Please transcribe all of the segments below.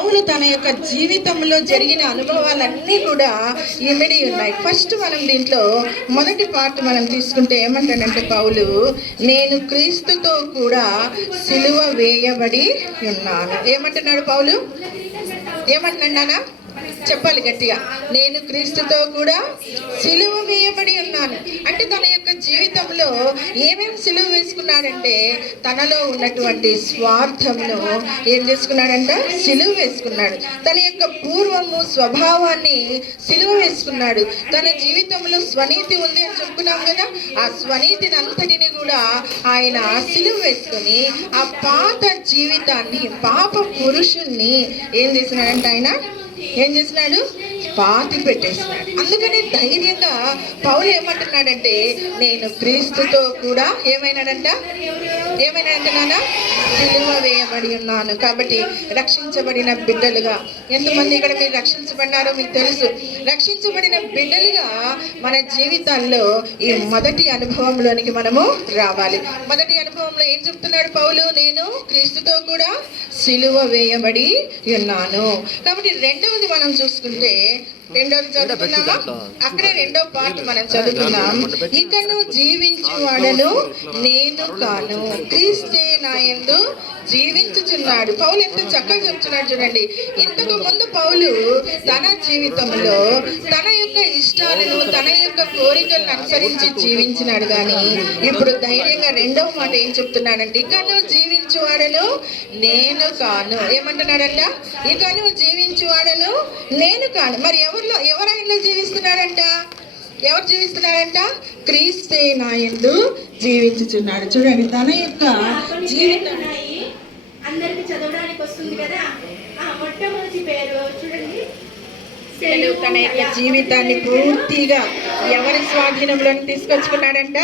పౌలు తన యొక్క జీవితంలో జరిగిన అనుభవాలన్నీ కూడా ఇమిడి ఉన్నాయి. ఫస్ట్ మనం దీంట్లో మొదటి పార్ట్ మనం తీసుకుంటే ఏమంటాడంటే పౌలు, నేను క్రీస్తుతో కూడా సిలువ వేయబడి ఉన్నాను. ఏమంటున్నాడు పౌలు? ఏమంటున్నానా? చెప్పాలి గట్టిగా. నేను క్రీస్తుతో కూడా సిలువ వేయబడి ఉన్నాను అంటే తన యొక్క జీవితంలో ఏమేమి సిలువ వేసుకున్నాడంటే తనలో ఉన్నటువంటి స్వార్థంను ఏం చేసుకున్నాడంట? సిలువ వేసుకున్నాడు. తన యొక్క పూర్వము స్వభావాన్ని సిలువ వేసుకున్నాడు. తన జీవితంలో స్వనీతి ఉంది అని చెప్పుకున్నాం కదా, ఆ స్వనీతిని అంతటిని కూడా ఆయన సిలువ వేసుకొని ఆ పాత జీవితాన్ని, పాప పురుషుణ్ణి ఏం చేసినాడంటే ఆయన ఏం చేసినాడు? పాతి పెట్టేసినాడు. అందుకని ధైర్యంగా పౌలు ఏమంటున్నాడంటే నేను క్రీస్తుతో కూడా ఏమైనాడంట నాన్న సిలువ వేయబడి ఉన్నాను. కాబట్టి రక్షించబడిన బిడ్డలుగా, ఎంతమంది ఇక్కడ మీరు రక్షించబడినారో మీకు తెలుసు. రక్షించబడిన బిడ్డలుగా మన జీవితాల్లో ఈ మొదటి అనుభవంలోనికి మనము రావాలి. మొదటి అనుభవంలో ఏం చెప్తున్నాడు పౌలు? నేను క్రీస్తుతో కూడా సిలువ వేయబడి ఉన్నాను. కాబట్టి రెండవది మనం చూసుకుంటే, రెండోది చదువుతున్నామా? అక్కడే రెండో పార్ట్ మనం చదువుతున్నాం. ఇకను జీవించువాడను నేను కాను, క్రీస్తే నా యందు జీవించుచున్నాడు. పౌలు ఎంత చక్కగా చెప్తున్నాడు చూడండి. ఇంతకు ముందు పౌలు తన జీవితంలో తన యొక్క ఇష్టాలను, తన యొక్క కోరికలను అనుసరించి జీవించినాడు. కానీ ఇప్పుడు ధైర్యంగా రెండవ మాట ఏం చెప్తున్నాడంటే, ఇకను జీవించువాడను నేను కాను. ఏమంటున్నాడంట? ఇకను జీవించువాడను నేను కాను. మరి ఎవరు ఆయనలో జీవిస్తున్నాడంట? ఎవరు జీవిస్తున్నాడంట? క్రీస్తే నా యందు జీవించుచున్నాడు. చూడండి, తన యొక్క జీవితాన్ని అందరికి చదవడానికి వస్తుంది కదా. మొట్టమొదటి పేరు చూడండి. తన యొక్క జీవితాన్ని పూర్తిగా ఎవరి స్వాధీనంలోకి తీసుకొచ్చుకున్నాడంట?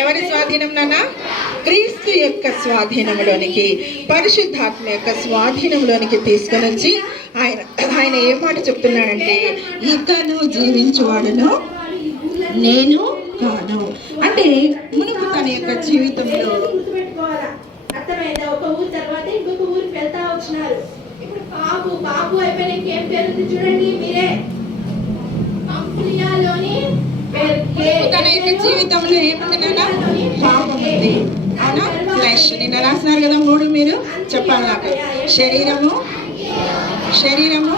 ఎవరి స్వాధీనం నాన్న? క్రీస్తు యొక్క స్వాధీనంలోనికి, పరిశుద్ధాత్మ యొక్క స్వాధీనంలోనికి తీసుకొని వచ్చి ఆయన ఏ మాట చెప్తున్నాడంటే, ఇకను జీవించువాడును నేను కాను. అంటే మునుపు తన యొక్క జీవితంలో అర్థమైందా? ఒక ఊరు తర్వాత ఇంకొక ఊరికి వెళ్తా వచ్చినారు. ఇప్పుడు బాబు అయిపోయిన ఇంకేం పేరు చూడండి మీరే. పంపులియాలోని తన యొక్క జీవితంలో ఏముంది నాన్న? పాపం ఉంది. అవునా? ఫ్లెష్. నిన్న రాసినారు కదా 3 మీరు చెప్పాలి నాకు. శరీరము,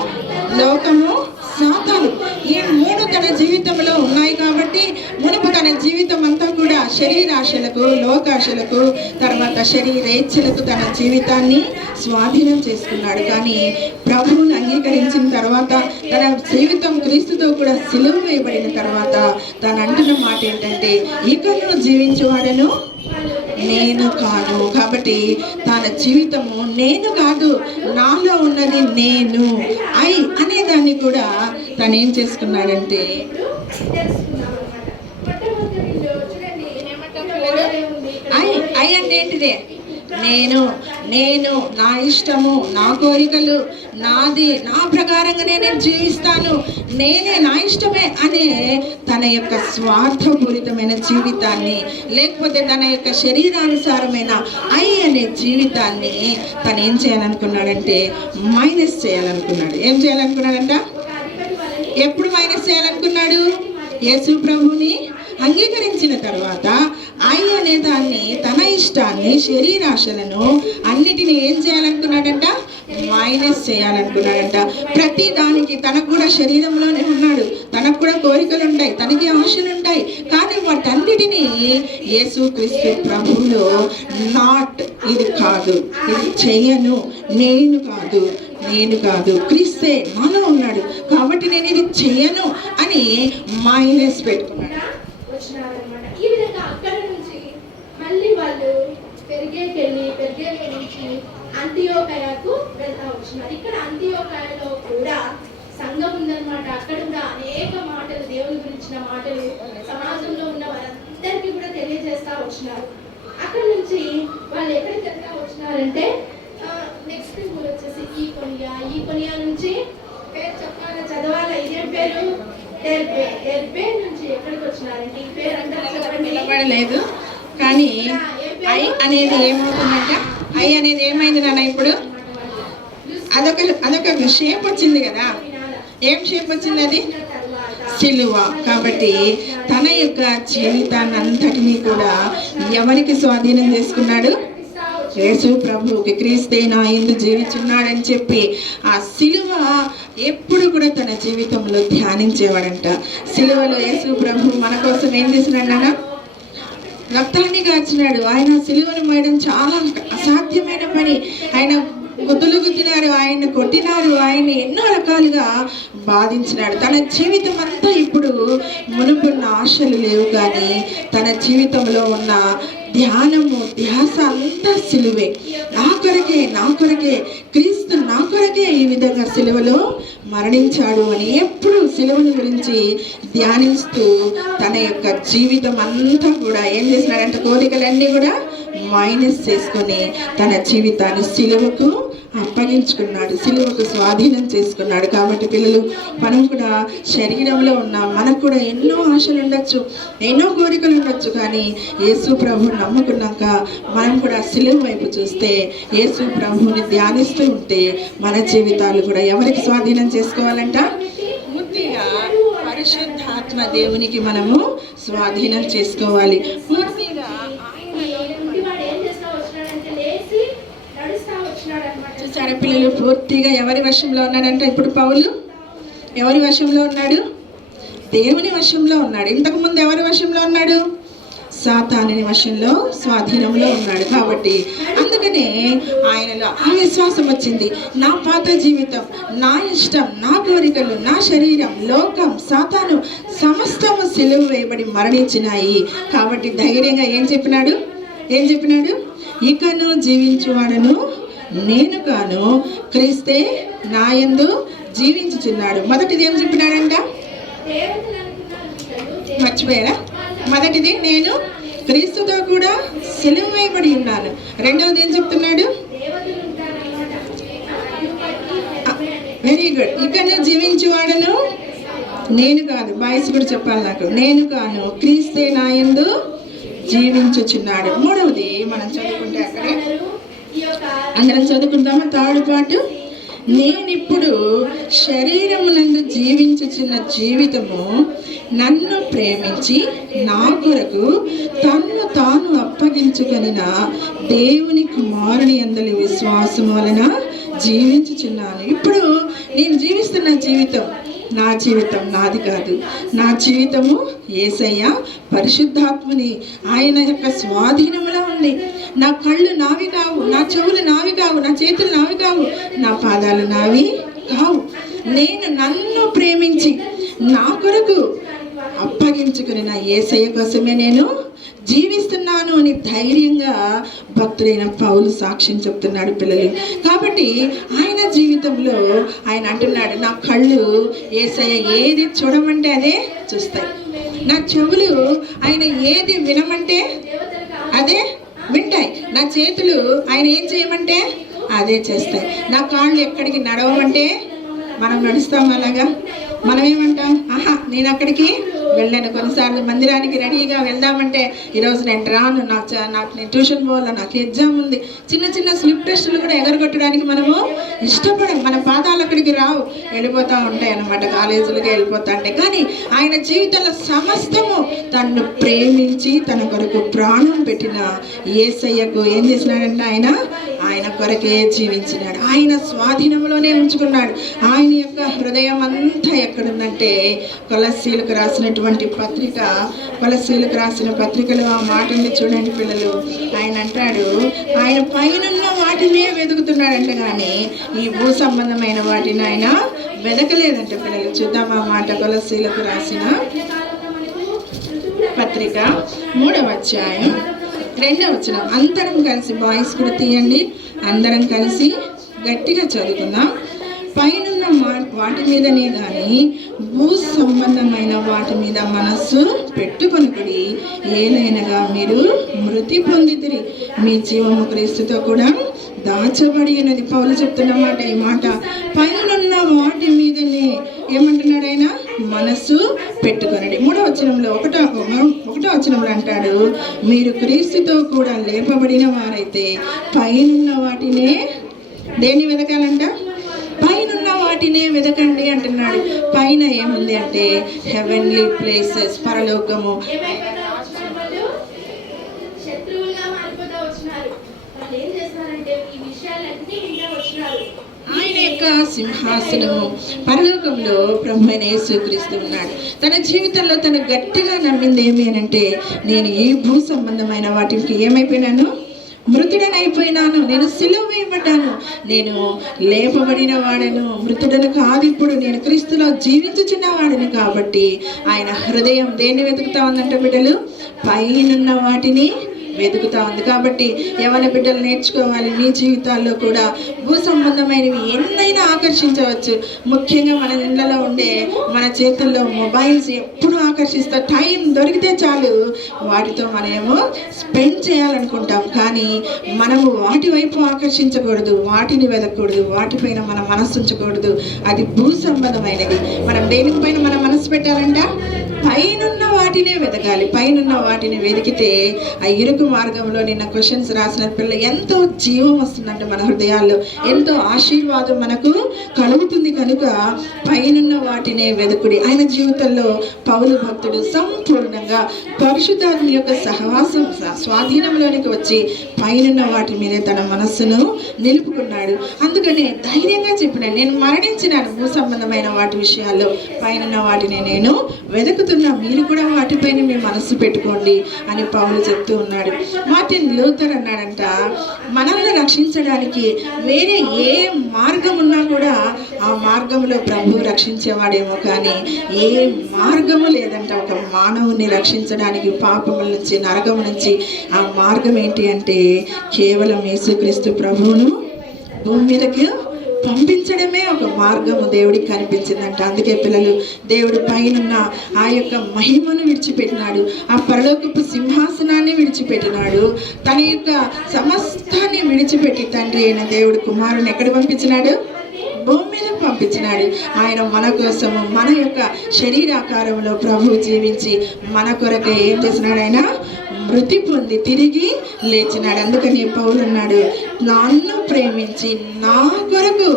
లోకము, సాతాను. ఈ 3 తన జీవితంలో ఉన్నాయి. కాబట్టి మునుపు తన జీవితం అంతా కూడా శరీరాశలకు, లోకాశలకు, తర్వాత శరీరేచ్ఛలకు తన జీవితాన్ని స్వాధీనం చేసుకున్నాడు. కానీ ప్రభువుని అంగీకరించిన తర్వాత, తన జీవితం క్రీస్తుతో కూడా సిలువ వేయబడిన తర్వాత తను అంటున్న మాట ఏంటంటే, ఇకను జీవించేవాడను నేను కాను. కాబట్టి తన జీవితము నేను కాదు, నాలో ఉన్నది నేను, అనే దాన్ని కూడా తను ఏం చేసుకున్నాడంటే, ఐ అంటే ఏంటిదే? నేను నా ఇష్టము, నా కోరికలు, నాది, నా ప్రకారంగానే నేను జీవిస్తాను, నేనే, నా ఇష్టమే అనే తన యొక్క స్వార్థపూరితమైన జీవితాన్ని, లేకపోతే తన యొక్క శరీరానుసారమైన అనే జీవితాన్ని తను ఏం చేయాలనుకున్నాడంటే మైనస్ చేయాలనుకున్నాడు. ఏం చేయాలనుకున్నాడంట? ఎప్పుడు మైనస్ చేయాలనుకున్నాడు? యేసు ప్రభుని అంగీకరించిన తర్వాత అనే దాన్ని, తన ఇష్టాన్ని, శరీరాశలను అన్నిటిని ఏం చేయాలనుకున్నాడంట? మైనస్ చేయాలనుకున్నాడంట. ప్రతి దానికి తనకు కూడా శరీరంలోనే ఉన్నాడు, తనకు కూడా కోరికలు ఉంటాయి, తనకి ఆశలు ఉంటాయి. కానీ వాటన్నిటినీ యేసుక్రీస్తు ప్రభువులో నాట్, ఇది కాదు, ఇది చెయ్యను, నేను కాదు, క్రీస్తే నాలో ఉన్నాడు కాబట్టి నేను ఇది చెయ్యను అని మైనస్ పెట్టుకున్నాడు. ఈ విధంగా అక్కడ నుంచి మళ్ళీ వాళ్ళు పెరిగే నుంచి అంతియోకయకు వెళ్తా వచ్చినారు. ఇక్కడ అంతియోకయలో కూడా సంఘం ఉందన్నమాట. అక్కడ కూడా అనేక మాటలు, దేవుని గురించిన మాటలు సమాజంలో ఉన్న వారందరికీ కూడా తెలియజేస్తా వచ్చినారు. అక్కడ నుంచి వాళ్ళు ఎక్కడికి వెళ్తా వచ్చినారంటే, నెక్స్ట్ ఊరు వచ్చేసి ఈకొనియా నుంచి పేరు చెప్పాలి, చదవాలా? ఇదేం పేరు? డెర్బే నుంచి ఎక్కడికి వచ్చినారంటే ఈ పేరు అంటే లేదు. కానీ ఐ అనేది ఏమవుతుందంటే, ఐ అనేది ఏమైంది నాన్న? ఇప్పుడు అదొక షేప్ వచ్చింది కదా. ఏం షేప్ వచ్చింది అది? సిలువ. కాబట్టి తన యొక్క జీవితాన్ని అంతటినీ కూడా ఎవరికి స్వాధీనం చేసుకున్నాడు? యేసు ప్రభువుకి. క్రీస్తే నా యందు జీవించున్నాడని చెప్పి ఆ సిలువ ఎప్పుడు కూడా తన జీవితంలో ధ్యానించేవాడంట. సిలువలో యేసు ప్రభు మన కోసం ఏం చేసినాడన్నా? రక్తాన్ని కాచినాడు. ఆయన సిలువను మోయడం చాలా అసాధ్యమైన పని. ఆయన గుద్దులు గుద్దినారు, ఆయన్ని కొట్టినారు, ఆయన్ని ఎన్నో రకాలుగా బాధించినాడు. తన జీవితం అంతా ఇప్పుడు మునుపున్న ఆశలు లేవు, కానీ తన జీవితంలో ఉన్న ధ్యానము ధ్యాస అంతా సిలువే. నా కొరకే క్రీస్తు నా కొరకే ఈ విధంగా సిలువలో మరణించాడు అని ఎప్పుడు సిలువను గురించి ధ్యానిస్తూ తన యొక్క జీవితం అంతా కూడా ఏం చేసినాడంటే కోరికలన్నీ కూడా మైనస్ చేసుకొని తన జీవితాన్ని సిలువకు అప్పగించుకున్నాడు, సిలువకు స్వాధీనం చేసుకున్నాడు. కాబట్టి పిల్లలు, మనం కూడా శరీరంలో ఉన్నాం, మనకు కూడా ఎన్నో ఆశలు ఉండొచ్చు, ఎన్నో కోరికలు ఉండొచ్చు, కానీ యేసు ప్రభువుని నమ్ముకున్నాక మనం కూడా సిలువ వైపు చూస్తే, యేసు ప్రభువుని ధ్యానిస్తూ ఉంటే మన జీవితాలు కూడా ఎవరికి స్వాధీనం చేసుకోవాలంట? పూర్తిగా పరిశుద్ధాత్మ దేవునికి మనము స్వాధీనం చేసుకోవాలి. పూర్తిగా చూసారా పిల్లలు, పూర్తిగా ఎవరి వశంలో ఉన్నాడంట? ఇప్పుడు పౌలు ఎవరి వశంలో ఉన్నాడు? దేవుని వశంలో ఉన్నాడు. ఇంతకుముందు ఎవరి వశంలో ఉన్నాడు? సాతానుని వశంలో, స్వాధీనంలో ఉన్నాడు. కాబట్టి అందుకనే ఆయనలో ఆ విశ్వాసం వచ్చింది. నా పాత జీవితం, నా ఇష్టం, నా కోరికలు, నా శరీరం, లోకం, సాతాను సమస్తము సిలువ వేయబడి మరణించినాయి. కాబట్టి ధైర్యంగా ఏం చెప్పినాడు? ఇకను జీవించువాడను నేను కాను, క్రీస్తే నా యందు జీవించుచున్నాడు. మొదటిది ఏం చెప్పినాడంట? మర్చిపోయారా? మొదటిది నేను క్రీస్తుతో కూడా సిలువ వేయబడి ఉన్నాను. రెండవది ఏం చెప్తున్నాడు? Very good. ఇకను జీవించువాడను నేను కాదు. బాయ్స్ కూడా చెప్పాలి నాకు. నేను కాను, క్రీస్తే నా యందు జీవించుచున్నాడు. మూడవది మనం చదువుకుంటే అక్కడే అందరం చదువుకుందామా? Third part. నేనిప్పుడు శరీరమునందు జీవించుచున్న జీవితము నన్ను ప్రేమించి నా కొరకు తన్ను తాను అప్పగించుకొనిన దేవుని కుమారుని యందలి విశ్వాసం వలన జీవించుచున్నాను. ఇప్పుడు నేను జీవిస్తున్న జీవితం నా జీవితం నాది కాదు. నా జీవితము యేసయ్య పరిశుద్ధాత్మని ఆయన యొక్క స్వాధీనంలో ఉంది. నా కళ్ళు నావి కావు, నా చెవులు నావి కావు, నా చేతులు నావి కావు, నా పాదాలు నావి కావు. నేను నన్ను ప్రేమించి నా కొరకు అప్పగించుకుని నా యేసయ్య కోసమే నేను జీవిస్తున్నాను అని ధైర్యంగా భక్తుడైన పౌలు సాక్ష్యం చెప్తున్నాడు పిల్లలు. కాబట్టి ఆయన జీవితంలో ఆయన అంటున్నాడు, నా కళ్ళు యేసయ్య ఏది చూడమంటే అదే చూస్తాయి, నా చెవులు ఆయన ఏది వినమంటే అదే వింటాయి, నా చేతులు ఆయన ఏం చేయమంటే అదే చేస్తాయి, నా కాళ్ళు ఎక్కడికి నడవమంటే మనం నడుస్తాం అలాగా. మనం ఏమంటాం? ఆహా నేను అక్కడికి వెళ్ళాను. కొన్నిసార్లు మందిరానికి రెడీగా వెళ్దామంటే ఈరోజు నేను రాను, నాకు నేను ట్యూషన్ పోవాలా, నాకు ఎగ్జామ్ ఉంది, చిన్న చిన్న స్లిప్ టెస్టులు కూడా ఎగరగొట్టడానికి మనము ఇష్టపడం. మన పాదాలు అక్కడికి రావు, వెళ్ళిపోతూ ఉంటాయి అన్నమాట, కాలేజీలకి వెళ్ళిపోతా ఉంటాయి. కానీ ఆయన జీవితంలో సమస్తము తను ప్రేమించి తన కొరకు ప్రాణం పెట్టిన యేసయ్యకు ఏం చేసినాడంటే ఆయన కొరకే జీవించినాడు. ఆయన స్వాధీనంలోనే ఉంచుకున్నాడు. ఆయన యొక్క హృదయం అంతా ఎక్కడుందంటే కొలస్సీలకు రాసినటువంటి పత్రిక, కొలస్సీలకు రాసిన పత్రికలో ఆ మాటని చూడండి పిల్లలు. ఆయన అంటాడు, ఆయన పైనున్న వాటినే వెతుకుతున్నాడంట, కానీ ఈ భూ సంబంధమైన వాటిని ఆయన వెదకలేదంట పిల్లలు. చూద్దాం ఆ మాట. కొలస్సీలకు రాసిన పత్రిక 3వ అధ్యాయం 2వ వచనం. అందరం కలిసి, బాయ్స్ కూడా తీయండి, అందరం కలిసి గట్టిగా చదువుకుందాం. పైనున్న వాటి మీదనే కానీ భూ సంబంధమైన వాటి మీద మనస్సు పెట్టుకొనుకుడి, ఏలైనగా మీరు మృతి పొందితిరి, మీ జీవము క్రీస్తుతో కూడా దాచబడి ఉన్నది. పౌలు చెప్తున్నమాట ఈ మాట. పైనున్న వాటి మీదనే ఏమంటున్నాడు ఆయన? మనస్సు పెట్టుకొనడి. 3వ వచనంలో 1వ వచనంలో అంటాడు, మీరు క్రీస్తుతో కూడా లేపబడిన వారైతే పైనున్న వాటినే దేన్ని వెతకాలంట? వాటినే వెతకండి అంటున్నాడు. పైన ఏముంది అంటే హెవెన్లీ ప్లేసెస్, పరలోకము. ఏమైపోతా వచ్చినారు వాళ్ళు? శత్రువులుగా మారిపోతా వచ్చినారు. వాళ్ళు ఏం చేస్తున్నారంటే ఈ విషయాలన్నీ వింటూ వచ్చినారు. ఆయన యొక్క సింహాసనము పరలోకంలో ప్రభు అయిన యేసుక్రీస్తు ఉన్నాడు. తన జీవితంలో తను గట్టిగా నమ్మింది ఏమి అంటే, నేను ఈ భూ సంబంధమైన వాటికి ఏమైపోయినాను, మృతుడనైపోయినాను, నేను సిలువ వేయబడ్డాను, నేను లేపబడిన వాడను, మృతుడను కాదు, ఇప్పుడు నేను క్రీస్తులో జీవించుచున్న వాడిని. కాబట్టి ఆయన హృదయం దేన్ని వెతుకుతా ఉందంటే బిడ్డలు, పైనున్న వాటిని వెతుకుతా ఉంది. కాబట్టి యవన బిడ్డలు నేర్చుకోవాలి, మీ జీవితాల్లో కూడా భూ సంబంధమైనవి ఎన్నైనా ఆకర్షించవచ్చు. ముఖ్యంగా మన ఇళ్ళలో ఉండే మన చేతుల్లో మొబైల్స్ ఎప్పుడు ఆకర్షిస్తా, టైం దొరికితే చాలు వాటితో మనమేమో స్పెండ్ చేయాలనుకుంటాం. కానీ మనము వాటి వైపు ఆకర్షించకూడదు, వాటిని వెతకూడదు, వాటిపైన మన మనస్సు ఉంచకూడదు. అది భూ సంబంధమైనది. మనం దేనిపైన మన మనసు పెట్టాలంట, పైనున్న వాటినే వెతకాలి. పైనున్న వాటిని వెతికితే ఆ ఇరుకు మార్గంలో నిన్న క్వశ్చన్స్ రాసిన పిల్లలు ఎంతో జీవం వస్తుందంటే మన హృదయాల్లో ఎంతో ఆశీర్వాదం మనకు కలుగుతుంది. కనుక పైనున్న వాటినే వెతుకుడి. ఆయన జీవితంలో పౌలు భక్తుడు సంపూర్ణంగా పరిశుద్ధాత్మ యొక్క సహవాసం స్వాధీనంలోనికి వచ్చి పైనున్న వాటి మీదే తన మనస్సును నిలుపుకున్నాడు. అందుకనే ధైర్యంగా చెప్పినాడు, నేను మరణించినాను భూ సంబంధమైన వాటి విషయాల్లో, పైనున్న వాటిని నేను వెతుకుతున్నా, మీరు కూడా వాటిపైన మీ మనస్సు పెట్టుకోండి అని పౌలు చెప్తూ ఉన్నాడు. మార్టిన్ లూథర్ అన్నాడంట, మనల్ని రక్షించడానికి వేరే ఏ మార్గం ఉన్నా కూడా ఆ మార్గంలో ప్రభు రక్షించేవాడేమో, కానీ ఏ మార్గము లేదంట ఒక మానవుని రక్షించడానికి పాపముల నుంచి, నరకం నుంచి. ఆ మార్గం ఏంటి అంటే కేవలం యేసుక్రీస్తు ప్రభువును భూమి మీదకి పంపించడమే ఒక మార్గము దేవుడికి కనిపించిందంట. అందుకే పిల్లలు, దేవుడు పైనున్న ఆ యొక్క మహిమను విడిచిపెట్టినాడు, ఆ పరలోకపు సింహాసనాన్ని విడిచిపెట్టినాడు, తన యొక్క సమస్తాన్ని విడిచిపెట్టి తండ్రి అయిన దేవుడు కుమారుని ఎక్కడ పంపించినాడు, భూమి మీద పంపించినాడు. ఆయన మన కోసము మన యొక్క శరీరాకారంలో ప్రభు జీవించి మన కొరకే ఏం చేసినాడు, ఆయన మృతి పొంది తిరిగి లేచినాడు. అందుకని పౌలు అన్నాడు, నన్ను ప్రేమించి నా కొరకు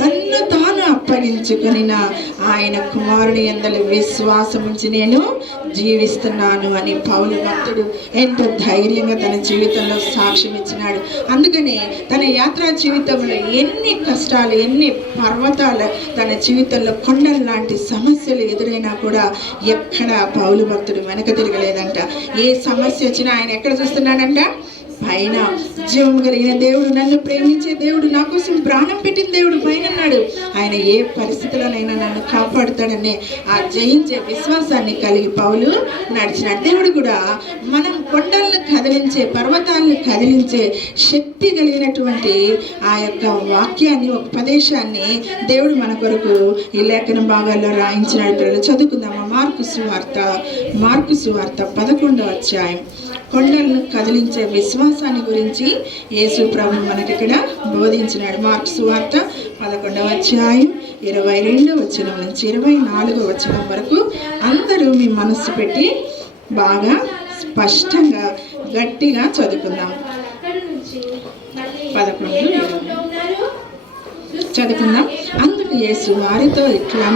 తన్ను తాను అప్పగించుకొని ఆయన కుమారుని యందలి విశ్వాసం ఉంచి నేను జీవిస్తున్నాను అని పౌలు భక్తుడు ఎంతో ధైర్యంగా తన జీవితంలో సాక్ష్యం ఇచ్చినాడు. అందుకని తన యాత్రా జీవితంలో ఎన్ని కష్టాలు, ఎన్ని పర్వతాలు, తన జీవితంలో కొండల లాంటి సమస్యలు ఎదురైనా కూడా ఎక్కడ పౌలు భక్తుడు వెనక తిరగలేదంట. ఏ సమస్య వచ్చినా ఆయన ఎక్కడ చూస్తున్నాడంట, పైన. జీవం కలిగిన దేవుడు, నన్ను ప్రేమించే దేవుడు, నా కోసం ప్రాణం పెట్టిన దేవుడు పైన ఉన్నాడు. ఆయన ఏ పరిస్థితుల్లోనైనా నన్ను కాపాడుతాడనే ఆ జయించే విశ్వాసాన్ని కలిగి పౌలు నడిచినాడు. దేవుడు కూడా మనం కొండలను కదిలించే, పర్వతాలను కదిలించే శక్తి కలిగినటువంటి ఆ యొక్క వాక్యాన్ని, ఉపదేశాన్ని దేవుడు మన కొరకు ఈ లేఖన భాగాల్లో రాయించినాడు. పిల్లలు చదువుకుందామా? మార్కు సువార్త 11వ అధ్యాయం. కొండలను కదిలించే విశ్వాసాన్ని గురించి యేసు ప్రభు మనకి ఇక్కడ బోధించినాడు. మార్కు సువార్త 11వ అధ్యాయం 22వ వచనం నుంచి 24వ వచనం వరకు అందరూ మీ మనస్సు పెట్టి బాగా స్పష్టంగా గట్టిగా చదువుకుందాం. 11 చదువుకుందాం. అందుకు యేసు వారితో ఇట్లా,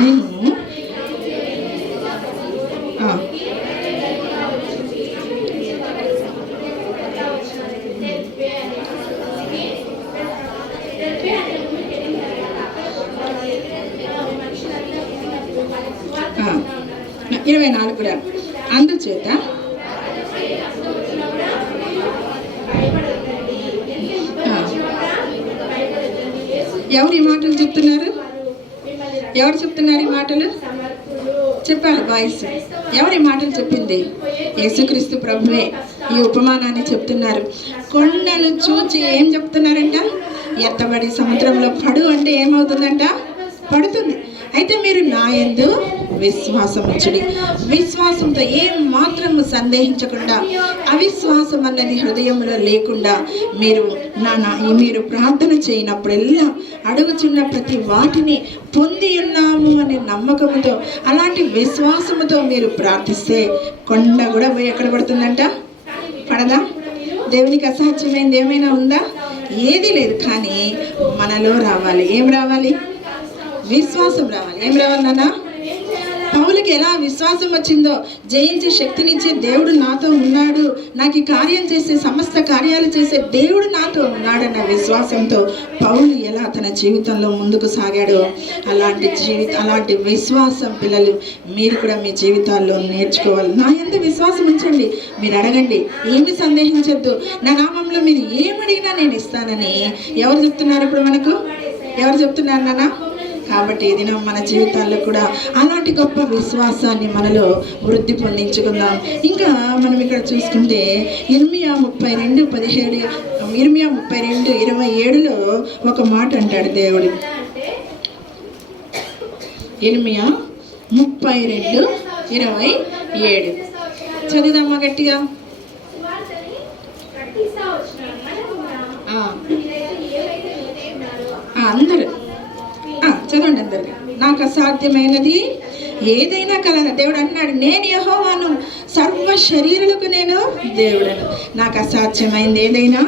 నేను ఇరవై 24 కూడా, అందుచేత ఎవరు ఈ మాటలు చెప్తున్నారు? ఎవరు చెప్తున్నారు ఈ మాటలు? చెప్పాలి వాయిస్. ఎవరు ఈ మాటలు చెప్పింది? యేసుక్రీస్తు ప్రభువే ఈ ఉపమానాన్ని చెప్తున్నారు. కొండను చూచి ఏం చెప్తున్నారంట? ఎత్తబడి సముద్రంలో పడు అంటే ఏమవుతుందంట? పడుతుంది. అయితే మీరు నా యందు విశ్వాసం ఉంచుడి. విశ్వాసంతో ఏం మాత్రము సందేహించకుండా, అవిశ్వాసం అన్నది హృదయంలో లేకుండా మీరు ప్రార్థన చేయనప్పుడెల్లా అడుగుచున్న ప్రతి వాటిని పొంది ఉన్నాము అనే నమ్మకంతో, అలాంటి విశ్వాసముతో మీరు ప్రార్థిస్తే కొండ కూడా పోయి ఎక్కడ పడుతుందంట? పడదా? దేవునికి అసాధ్యమైనది ఏమైనా ఉందా? ఏది లేదు. కానీ మనలో రావాలి. ఏం రావాలి? విశ్వాసం రావాలి. ఏం రావాలి నాన్న? మనం ఏం చేయాలా? పౌలుకి ఎలా విశ్వాసం వచ్చిందో, జయించే శక్తినిచ్చే దేవుడు నాతో ఉన్నాడు, నాకు ఈ కార్యం చేసే సమస్త కార్యాలు చేసే దేవుడు నాతో ఉన్నాడన్న విశ్వాసంతో పౌలు ఎలా తన జీవితంలో ముందుకు సాగాడో అలాంటి విశ్వాసం పిల్లలు మీరు కూడా మీ జీవితాల్లో నేర్చుకోవాలి. నా యందు విశ్వాసం ఉంచండి, మీరు అడగండి, ఏమి సందేహించొద్దు, నా నామంలో మీరు ఏమడిగినా నేను ఇస్తానని ఎవరు చెప్తున్నారు? ఇప్పుడు మనకు ఎవరు చెప్తున్నారు నాన్న? కాబట్టి ఇది మన జీవితాల్లో కూడా అలాంటి గొప్ప విశ్వాసాన్ని మనలో వృద్ధి పొందించుకుందాం. ఇంకా మనం ఇక్కడ చూసుకుంటే ఇర్మియా 32:27లో ఒక మాట అంటాడు దేవుడు. ఇర్మియా 32:27 చదివిదామా గట్టిగా? సువార్తని ప్రకటిస్తా వచ్చినారు. మనకున్నా మీరైతే ఏవైతే వింటున్నారో అందరూ చదవండి అందరికి. నాకు అసాధ్యమైనది ఏదైనా కలదా? దేవుడు అన్నాడు, నేను యెహోవాను, సర్వ శరీరులకు నేను దేవుడను. నాకు అసాధ్యమైనది ఏదైనా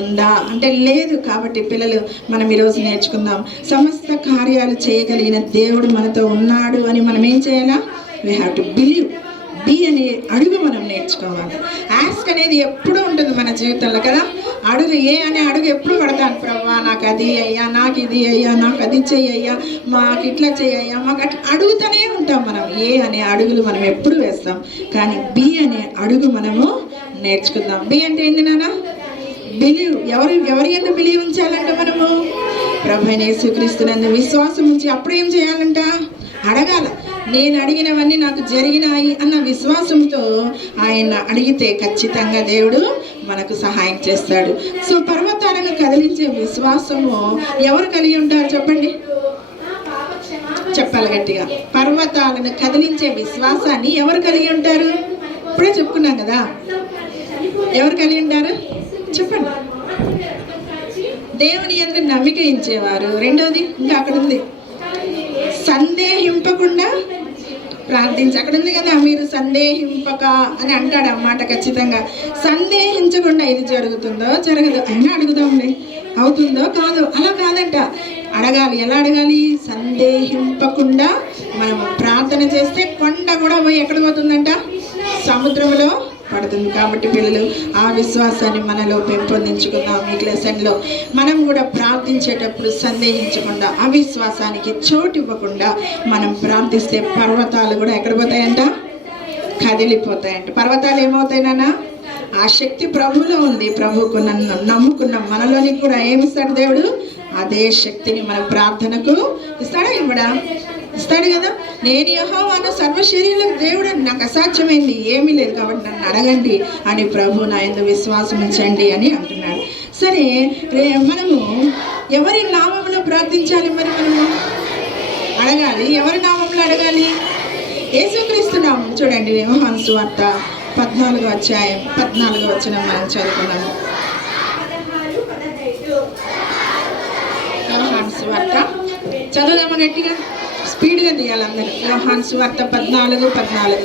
ఉందా అంటే లేదు. కాబట్టి పిల్లలు మనం ఈరోజు నేర్చుకుందాం, సమస్త కార్యాలు చేయగలిగిన దేవుడు మనతో ఉన్నాడు అని మనం ఏం చేయాలా? We have to believe. B అనే అడుగు మనం నేర్చుకోవాలి. ఆస్క్ అనేది ఎప్పుడూ ఉంటుంది మన జీవితంలో కదా. అడుగు, ఏ అనే అడుగు ఎప్పుడు పడతాను, ప్రభా నాకు అది అయ్యా, నాకు ఇది అయ్యా, నాకు అది చెయ్యయ్యా, మాకు ఇట్లా చెయ్యయ్యా, మాకు అట్లా అడుగుతూనే ఉంటాం మనం. ఏ అనే అడుగులు మనం ఎప్పుడు వేస్తాం, కానీ బి అనే అడుగు మనము నేర్చుకుందాం. బి అంటే ఏంది నాన్న? బిలీవ్. ఎవరి ఎందుకు బిలీవ్ ఉంచాలంట మనము? ప్రభువైన యేసుక్రీస్తునందు విశ్వాసం ఉంచి అప్పుడు ఏం చేయాలంట? అడగాల. నేను అడిగినవన్నీ నాకు జరిగినాయి అన్న విశ్వాసంతో ఆయన అడిగితే ఖచ్చితంగా దేవుడు మనకు సహాయం చేస్తాడు. సో పర్వతాలను కదిలించే విశ్వాసము ఎవరు కలిగి ఉంటారు చెప్పండి? చెప్పాలి గట్టిగా. పర్వతాలను కదిలించే విశ్వాసాన్ని ఎవరు కలిగి ఉంటారు? ఇప్పుడే చెప్పుకున్నాం కదా, ఎవరు కలిగి ఉంటారు చెప్పండి? దేవుని యందు నమ్మిక ఇచ్చేవారు. రెండోది ఇంకా అక్కడ ఉంది, సందేహింపకుండా ప్రార్థించి. అక్కడ ఉంది కదా, మీరు సందేహింపక అని అంటాడు అన్నమాట. ఖచ్చితంగా సందేహించకుండా ఇది జరుగుతుందో జరగదు అయినా అడుగుదాంలే, అవుతుందో కాదో అలా కాదంట, అడగాలి. ఎలా అడగాలి? సందేహింపకుండా మనము ప్రార్థన చేస్తే కొండ కూడా పోయి ఎక్కడ పోతుందంట? సముద్రంలో పడుతుంది. కాబట్టి పిల్లలు ఆ విశ్వాసాన్ని మనలో పెంపొందించుకుందాం. ఈ లెసన్లో మనం కూడా ప్రార్థించేటప్పుడు సందేహించకుండా, అవిశ్వాసానికి చోటు ఇవ్వకుండా మనం ప్రార్థిస్తే పర్వతాలు కూడా ఎక్కడ పోతాయంట? కదిలిపోతాయంట. పర్వతాలు ఏమవుతాయి నాన్న? ఆ శక్తి ప్రభువులో ఉంది. ప్రభువుకు నమ్ముకున్న మనలోని కూడా ఏమిస్తాడు దేవుడు? అదే శక్తిని మన ప్రార్థనకు ఇస్తాడా? ఇవ్వడా? ఇస్తాడు కదా. నేను యెహోవాను, సర్వ శరీరులకు దేవుడు, నాకు అసాధ్యమైంది ఏమీ లేదు కాబట్టి నన్ను అడగండి అని ప్రభు నా యందు విశ్వాసం ఉంచండి అని అంటున్నాడు. సరే, మనము ఎవరి నామంలో ప్రార్థించాలి? మరి మనము అడగాలి. ఎవరి నామంలో అడగాలి? యేసుక్రీస్తు నామం. చూడండి, యోహాను సువార్త 14:14 మనం చదువుకున్నాము. యోహాను సువార్త చదువుదామా గట్టిగా? స్పీడ్గా తీయాలి అందరూ. యోహాను సువార్త 14:14.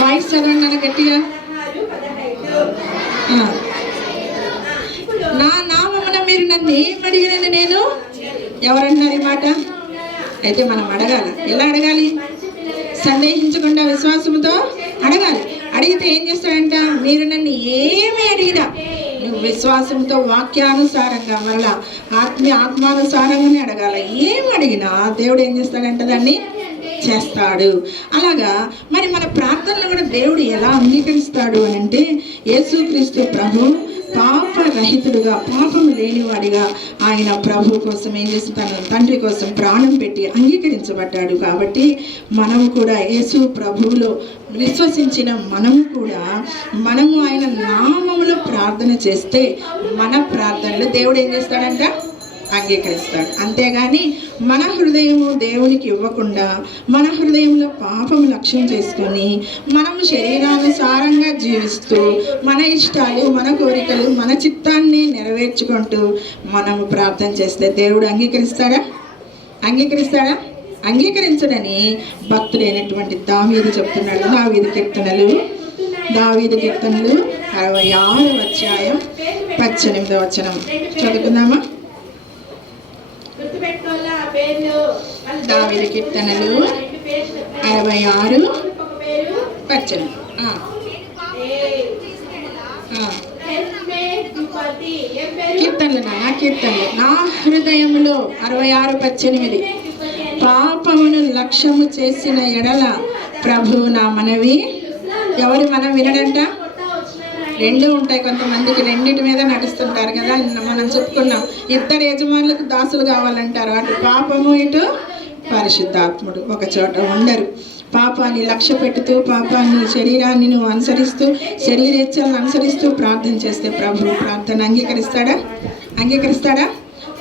వాయిస్ చదవండి అన్న గట్టిగా. నా నామమున మీరు నన్ను ఏం అడిగినది నేను. ఎవరన్నారు ఈ మాట? అయితే మనం అడగాలి. ఎలా అడగాలి? సందేహించకుండా విశ్వాసంతో అడగాలి. అడిగితే ఏం చేస్తాడంట? మీరు నన్ను ఏమి అడిగినా నువ్వు విశ్వాసంతో వాక్యానుసారంగా మరలా ఆత్మానుసారంగానే అడగాల. ఏం అడిగినా దేవుడు ఏం చేస్తాడంట? దాన్ని చేస్తాడు. అలాగా మరి మన ప్రార్థనలు కూడా దేవుడు ఎలా అంగీకరిస్తాడు అని అంటే, యేసుక్రీస్తు ప్రభు పాపరహితుడుగా, పాపము లేనివాడిగా ఆయన ప్రభు కోసం ఏం చేస్తాడు? తండ్రి కోసం ప్రాణం పెట్టి అంగీకరించబడ్డాడు. కాబట్టి మనము కూడా యేసు ప్రభువులో విశ్వసించిన మనము ఆయన నామములో ప్రార్థన చేస్తే మన ప్రార్థనలు దేవుడు ఏం చేస్తాడంట? అంగీకరిస్తాడు. అంతేగాని మన హృదయము దేవునికి ఇవ్వకుండా, మన హృదయంలో పాపము లక్ష్యం చేసుకొని, మనము శరీరానుసారంగా జీవిస్తూ, మన ఇష్టాలు, మన కోరికలు, మన చిత్తాన్ని నెరవేర్చుకుంటూ మనము ప్రార్థన చేస్తే దేవుడు అంగీకరిస్తాడా? అంగీకరించడని భక్తుడైనటువంటి దావీదు చెప్తున్నాడు. దావీదు కీర్తనలు 66వ అధ్యాయం 18వ వచనం చదువుకుందామా? గుర్తుపెట్టుకోవాలా ఆ పేర్లు. దావీదు కీర్తనలు 66 18. కీర్తనలు కీర్తనలు నా హృదయములో 66:18 పాపమును లక్ష్యము చేసిన ఎడల ప్రభు నా మనవి. ఎవరి మనం వినడంట? రెండు ఉంటాయి, కొంతమందికి రెండింటి మీద నడుస్తుంటారు కదా. మనం చెప్పుకున్నాం, ఇద్దరు యజమానులకు దాసులు కావాలంటారు. అటు పాపము ఇటు పరిశుద్ధాత్ముడు ఒక చోట ఉండరు. పాపాన్ని లక్ష్య పెట్టుతూ, పాపాన్ని శరీరాన్ని నువ్వు అనుసరిస్తూ, శరీరేచ్ఛలను అనుసరిస్తూ ప్రార్థన చేస్తే ప్రభు ప్రార్థన అంగీకరిస్తాడా?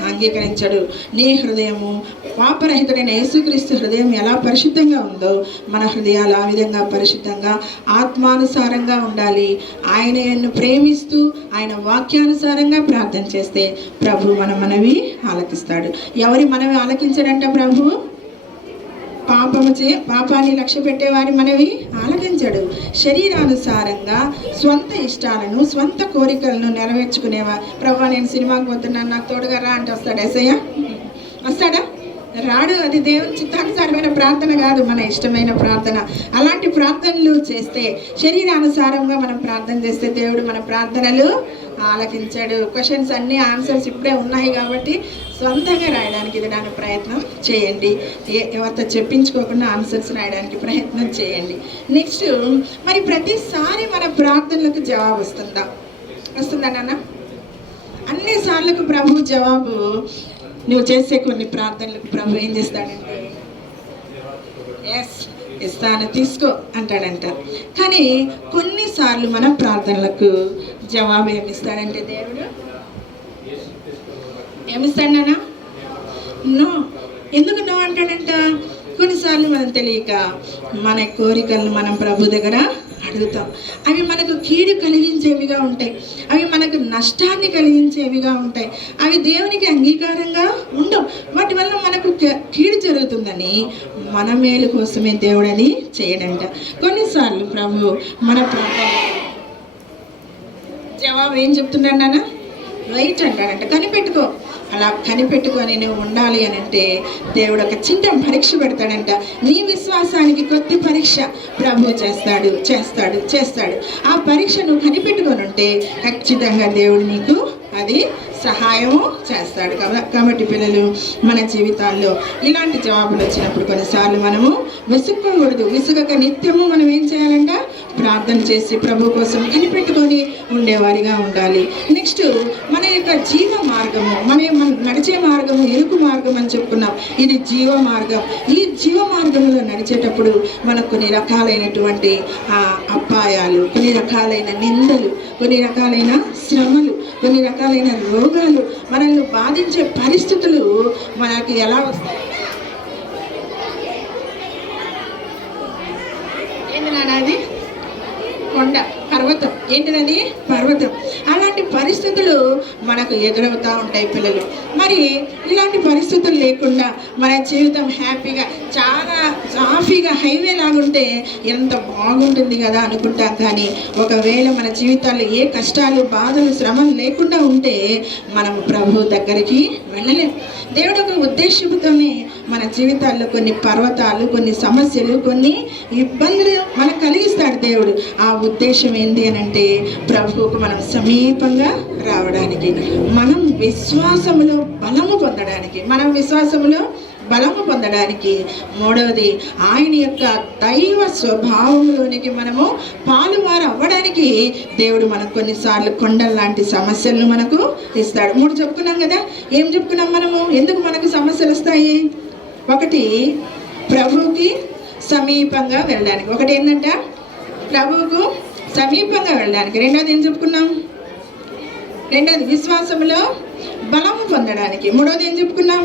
అంగీకరించడు. నీ హృదయము పాపరహితుడైన యేసుక్రీస్తు హృదయం ఎలా పరిశుద్ధంగా ఉందో మన హృదయాలు ఆ విధంగా పరిశుద్ధంగా ఆత్మానుసారంగా ఉండాలి. ఆయనను ప్రేమిస్తూ ఆయన వాక్యానుసారంగా ప్రార్థన చేస్తే ప్రభు మన మనవి ఆలకిస్తాడు. ఎవరి మనవి ఆలకించడంట ప్రభు? పాపాన్ని లక్ష్య పెట్టేవారి మనవి ఆలకించడు. శరీరానుసారంగా స్వంత ఇష్టాలను, స్వంత కోరికలను నెరవేర్చుకునేవా. ప్రభు నేను సినిమాకి పోతున్నాను, నాకు తోడుగా రా అంటే వస్తాడు ఎస్ఐ? వస్తాడా? రాడు. అది దేవుని చిత్తానుసారమైన ప్రార్థన కాదు, మన ఇష్టమైన ప్రార్థన. అలాంటి ప్రార్థనలు చేస్తే, శరీరానుసారంగా మనం ప్రార్థన చేస్తే దేవుడు మన ప్రార్థనలు ఆలకించాడు. క్వశ్చన్స్ అన్నీ ఆన్సర్స్ ఇప్పుడే ఉన్నాయి కాబట్టి సొంతంగా రాయడానికి ఇది దాని ప్రయత్నం చేయండి. ఎవరితో చెప్పించుకోకుండా ఆన్సర్స్ రాయడానికి ప్రయత్నం చేయండి. నెక్స్ట్, మరి ప్రతిసారి మన ప్రార్థనలకు జవాబు వస్తుందా నాన్న? అన్నిసార్లకు ప్రభు జవాబు నువ్వు చేసే కొన్ని ప్రార్థనలకు ప్రభు ఏం చేస్తాడంటే ఇస్తాను తీసుకో అంటాడంట. కానీ కొన్నిసార్లు మన ప్రార్థనలకు జవాబు ఏమిస్తాడంటే దేవుడు ఏమిస్తాడు నాన్న? నో. ఎందుకు నో అంటాడంట? కొన్నిసార్లు మనం తెలియక మన కోరికలను మనం ప్రభు దగ్గర అడుగుతాం. అవి మనకు కీడు కలిగించేవిగా ఉంటాయి, అవి మనకు నష్టాన్ని కలిగించేవిగా ఉంటాయి, అవి దేవునికి అంగీకారంగా ఉండవు. వాటి వల్ల మనకు కీడు జరుగుతుందని మన మేలు కోసమే దేవుడు అది చేయడంట. కొన్నిసార్లు ప్రభు మన ప్రార్థన జవాబు ఏం చెప్తున్నాడు నాన్న? రైట్ అంటాడంట. కనిపెట్టుకో. అలా కనిపెట్టుకొని నువ్వు ఉండాలి అని అంటే దేవుడు ఒక చిన్న పరీక్ష పెడతాడంట. నీ విశ్వాసానికి కొద్ది పరీక్ష ప్రభు చేస్తాడు. ఆ పరీక్ష నువ్వు కనిపెట్టుకొని ఉంటే ఖచ్చితంగా దేవుడు నీకు అది సహాయము చేస్తాడు. కాబట్టి పిల్లలు, మన జీవితాల్లో ఇలాంటి జవాబులు వచ్చినప్పుడు కొన్నిసార్లు మనము విసుక్కోకూడదు. విసుగక నిత్యము మనం ఏం చేయాలంట? ప్రార్థన చేసి ప్రభు కోసం కనిపెట్టుకొని ఉండేవారిగా ఉండాలి. నెక్స్ట్, మన యొక్క జీవ మార్గము, మన నడిచే మార్గము ఇరుకు మార్గం అని చెప్పుకున్నాం. ఇది జీవ మార్గం. ఈ జీవ మార్గంలో నడిచేటప్పుడు మనకు కొన్ని రకాలైనటువంటి అపాయాలు, కొన్ని రకాలైన నిందలు, కొన్ని రకాలైన శ్రమలు, కొన్ని రకాలైన రోగాలు, మనల్ని బాధించే పరిస్థితులు మనకి ఎలా వస్తాయి? ఏంటి నాన్నది? కొండ, పర్వతం. ఏంటిది? పర్వతం. అలాంటి పరిస్థితులు మనకు ఎదురవుతూ ఉంటాయి పిల్లలు. మరి ఇలాంటి పరిస్థితులు లేకుండా మన జీవితం హ్యాపీగా, చాలా సాఫీగా హైవే లాగుంటే ఎంత బాగుంటుంది కదా అనుకుంటాం. కానీ ఒకవేళ మన జీవితాల్లో ఏ కష్టాలు, బాధలు, శ్రమలు లేకుండా ఉంటే మనము ప్రభు దగ్గరికి వెళ్ళలేము. దేవుడు ఒక ఉద్దేశంతోనే మన జీవితాల్లో కొన్ని పర్వతాలు, కొన్ని సమస్యలు, కొన్ని ఇబ్బందులు మనకు కలిగిస్తాడు దేవుడు. ఆ ఉద్దేశం ఏంటి అని అంటే ప్రభువుకు మనం సమీపంగా రావడానికి, మనం విశ్వాసములో బలము పొందడానికి. మూడవది, ఆయన యొక్క దైవ స్వభావంలోనికి మనము పాలువారు అవ్వడానికి దేవుడు మనకు కొన్నిసార్లు కొండల లాంటి సమస్యలను మనకు ఇస్తాడు. 3 చెప్పుకున్నాం కదా. ఏం చెప్పుకున్నాం మనము? ఎందుకు మనకు సమస్యలు వస్తాయి? ఒకటి, ప్రభువుకి సమీపంగా వెళ్ళడానికి. ఒకటి ఏంటంట? ప్రభువుకు సమీపంగా వెళ్ళడానికి. రెండోది ఏం చెప్పుకున్నాం? రెండోది విశ్వాసంలో బలము పొందడానికి. మూడోది ఏం చెప్పుకున్నాం?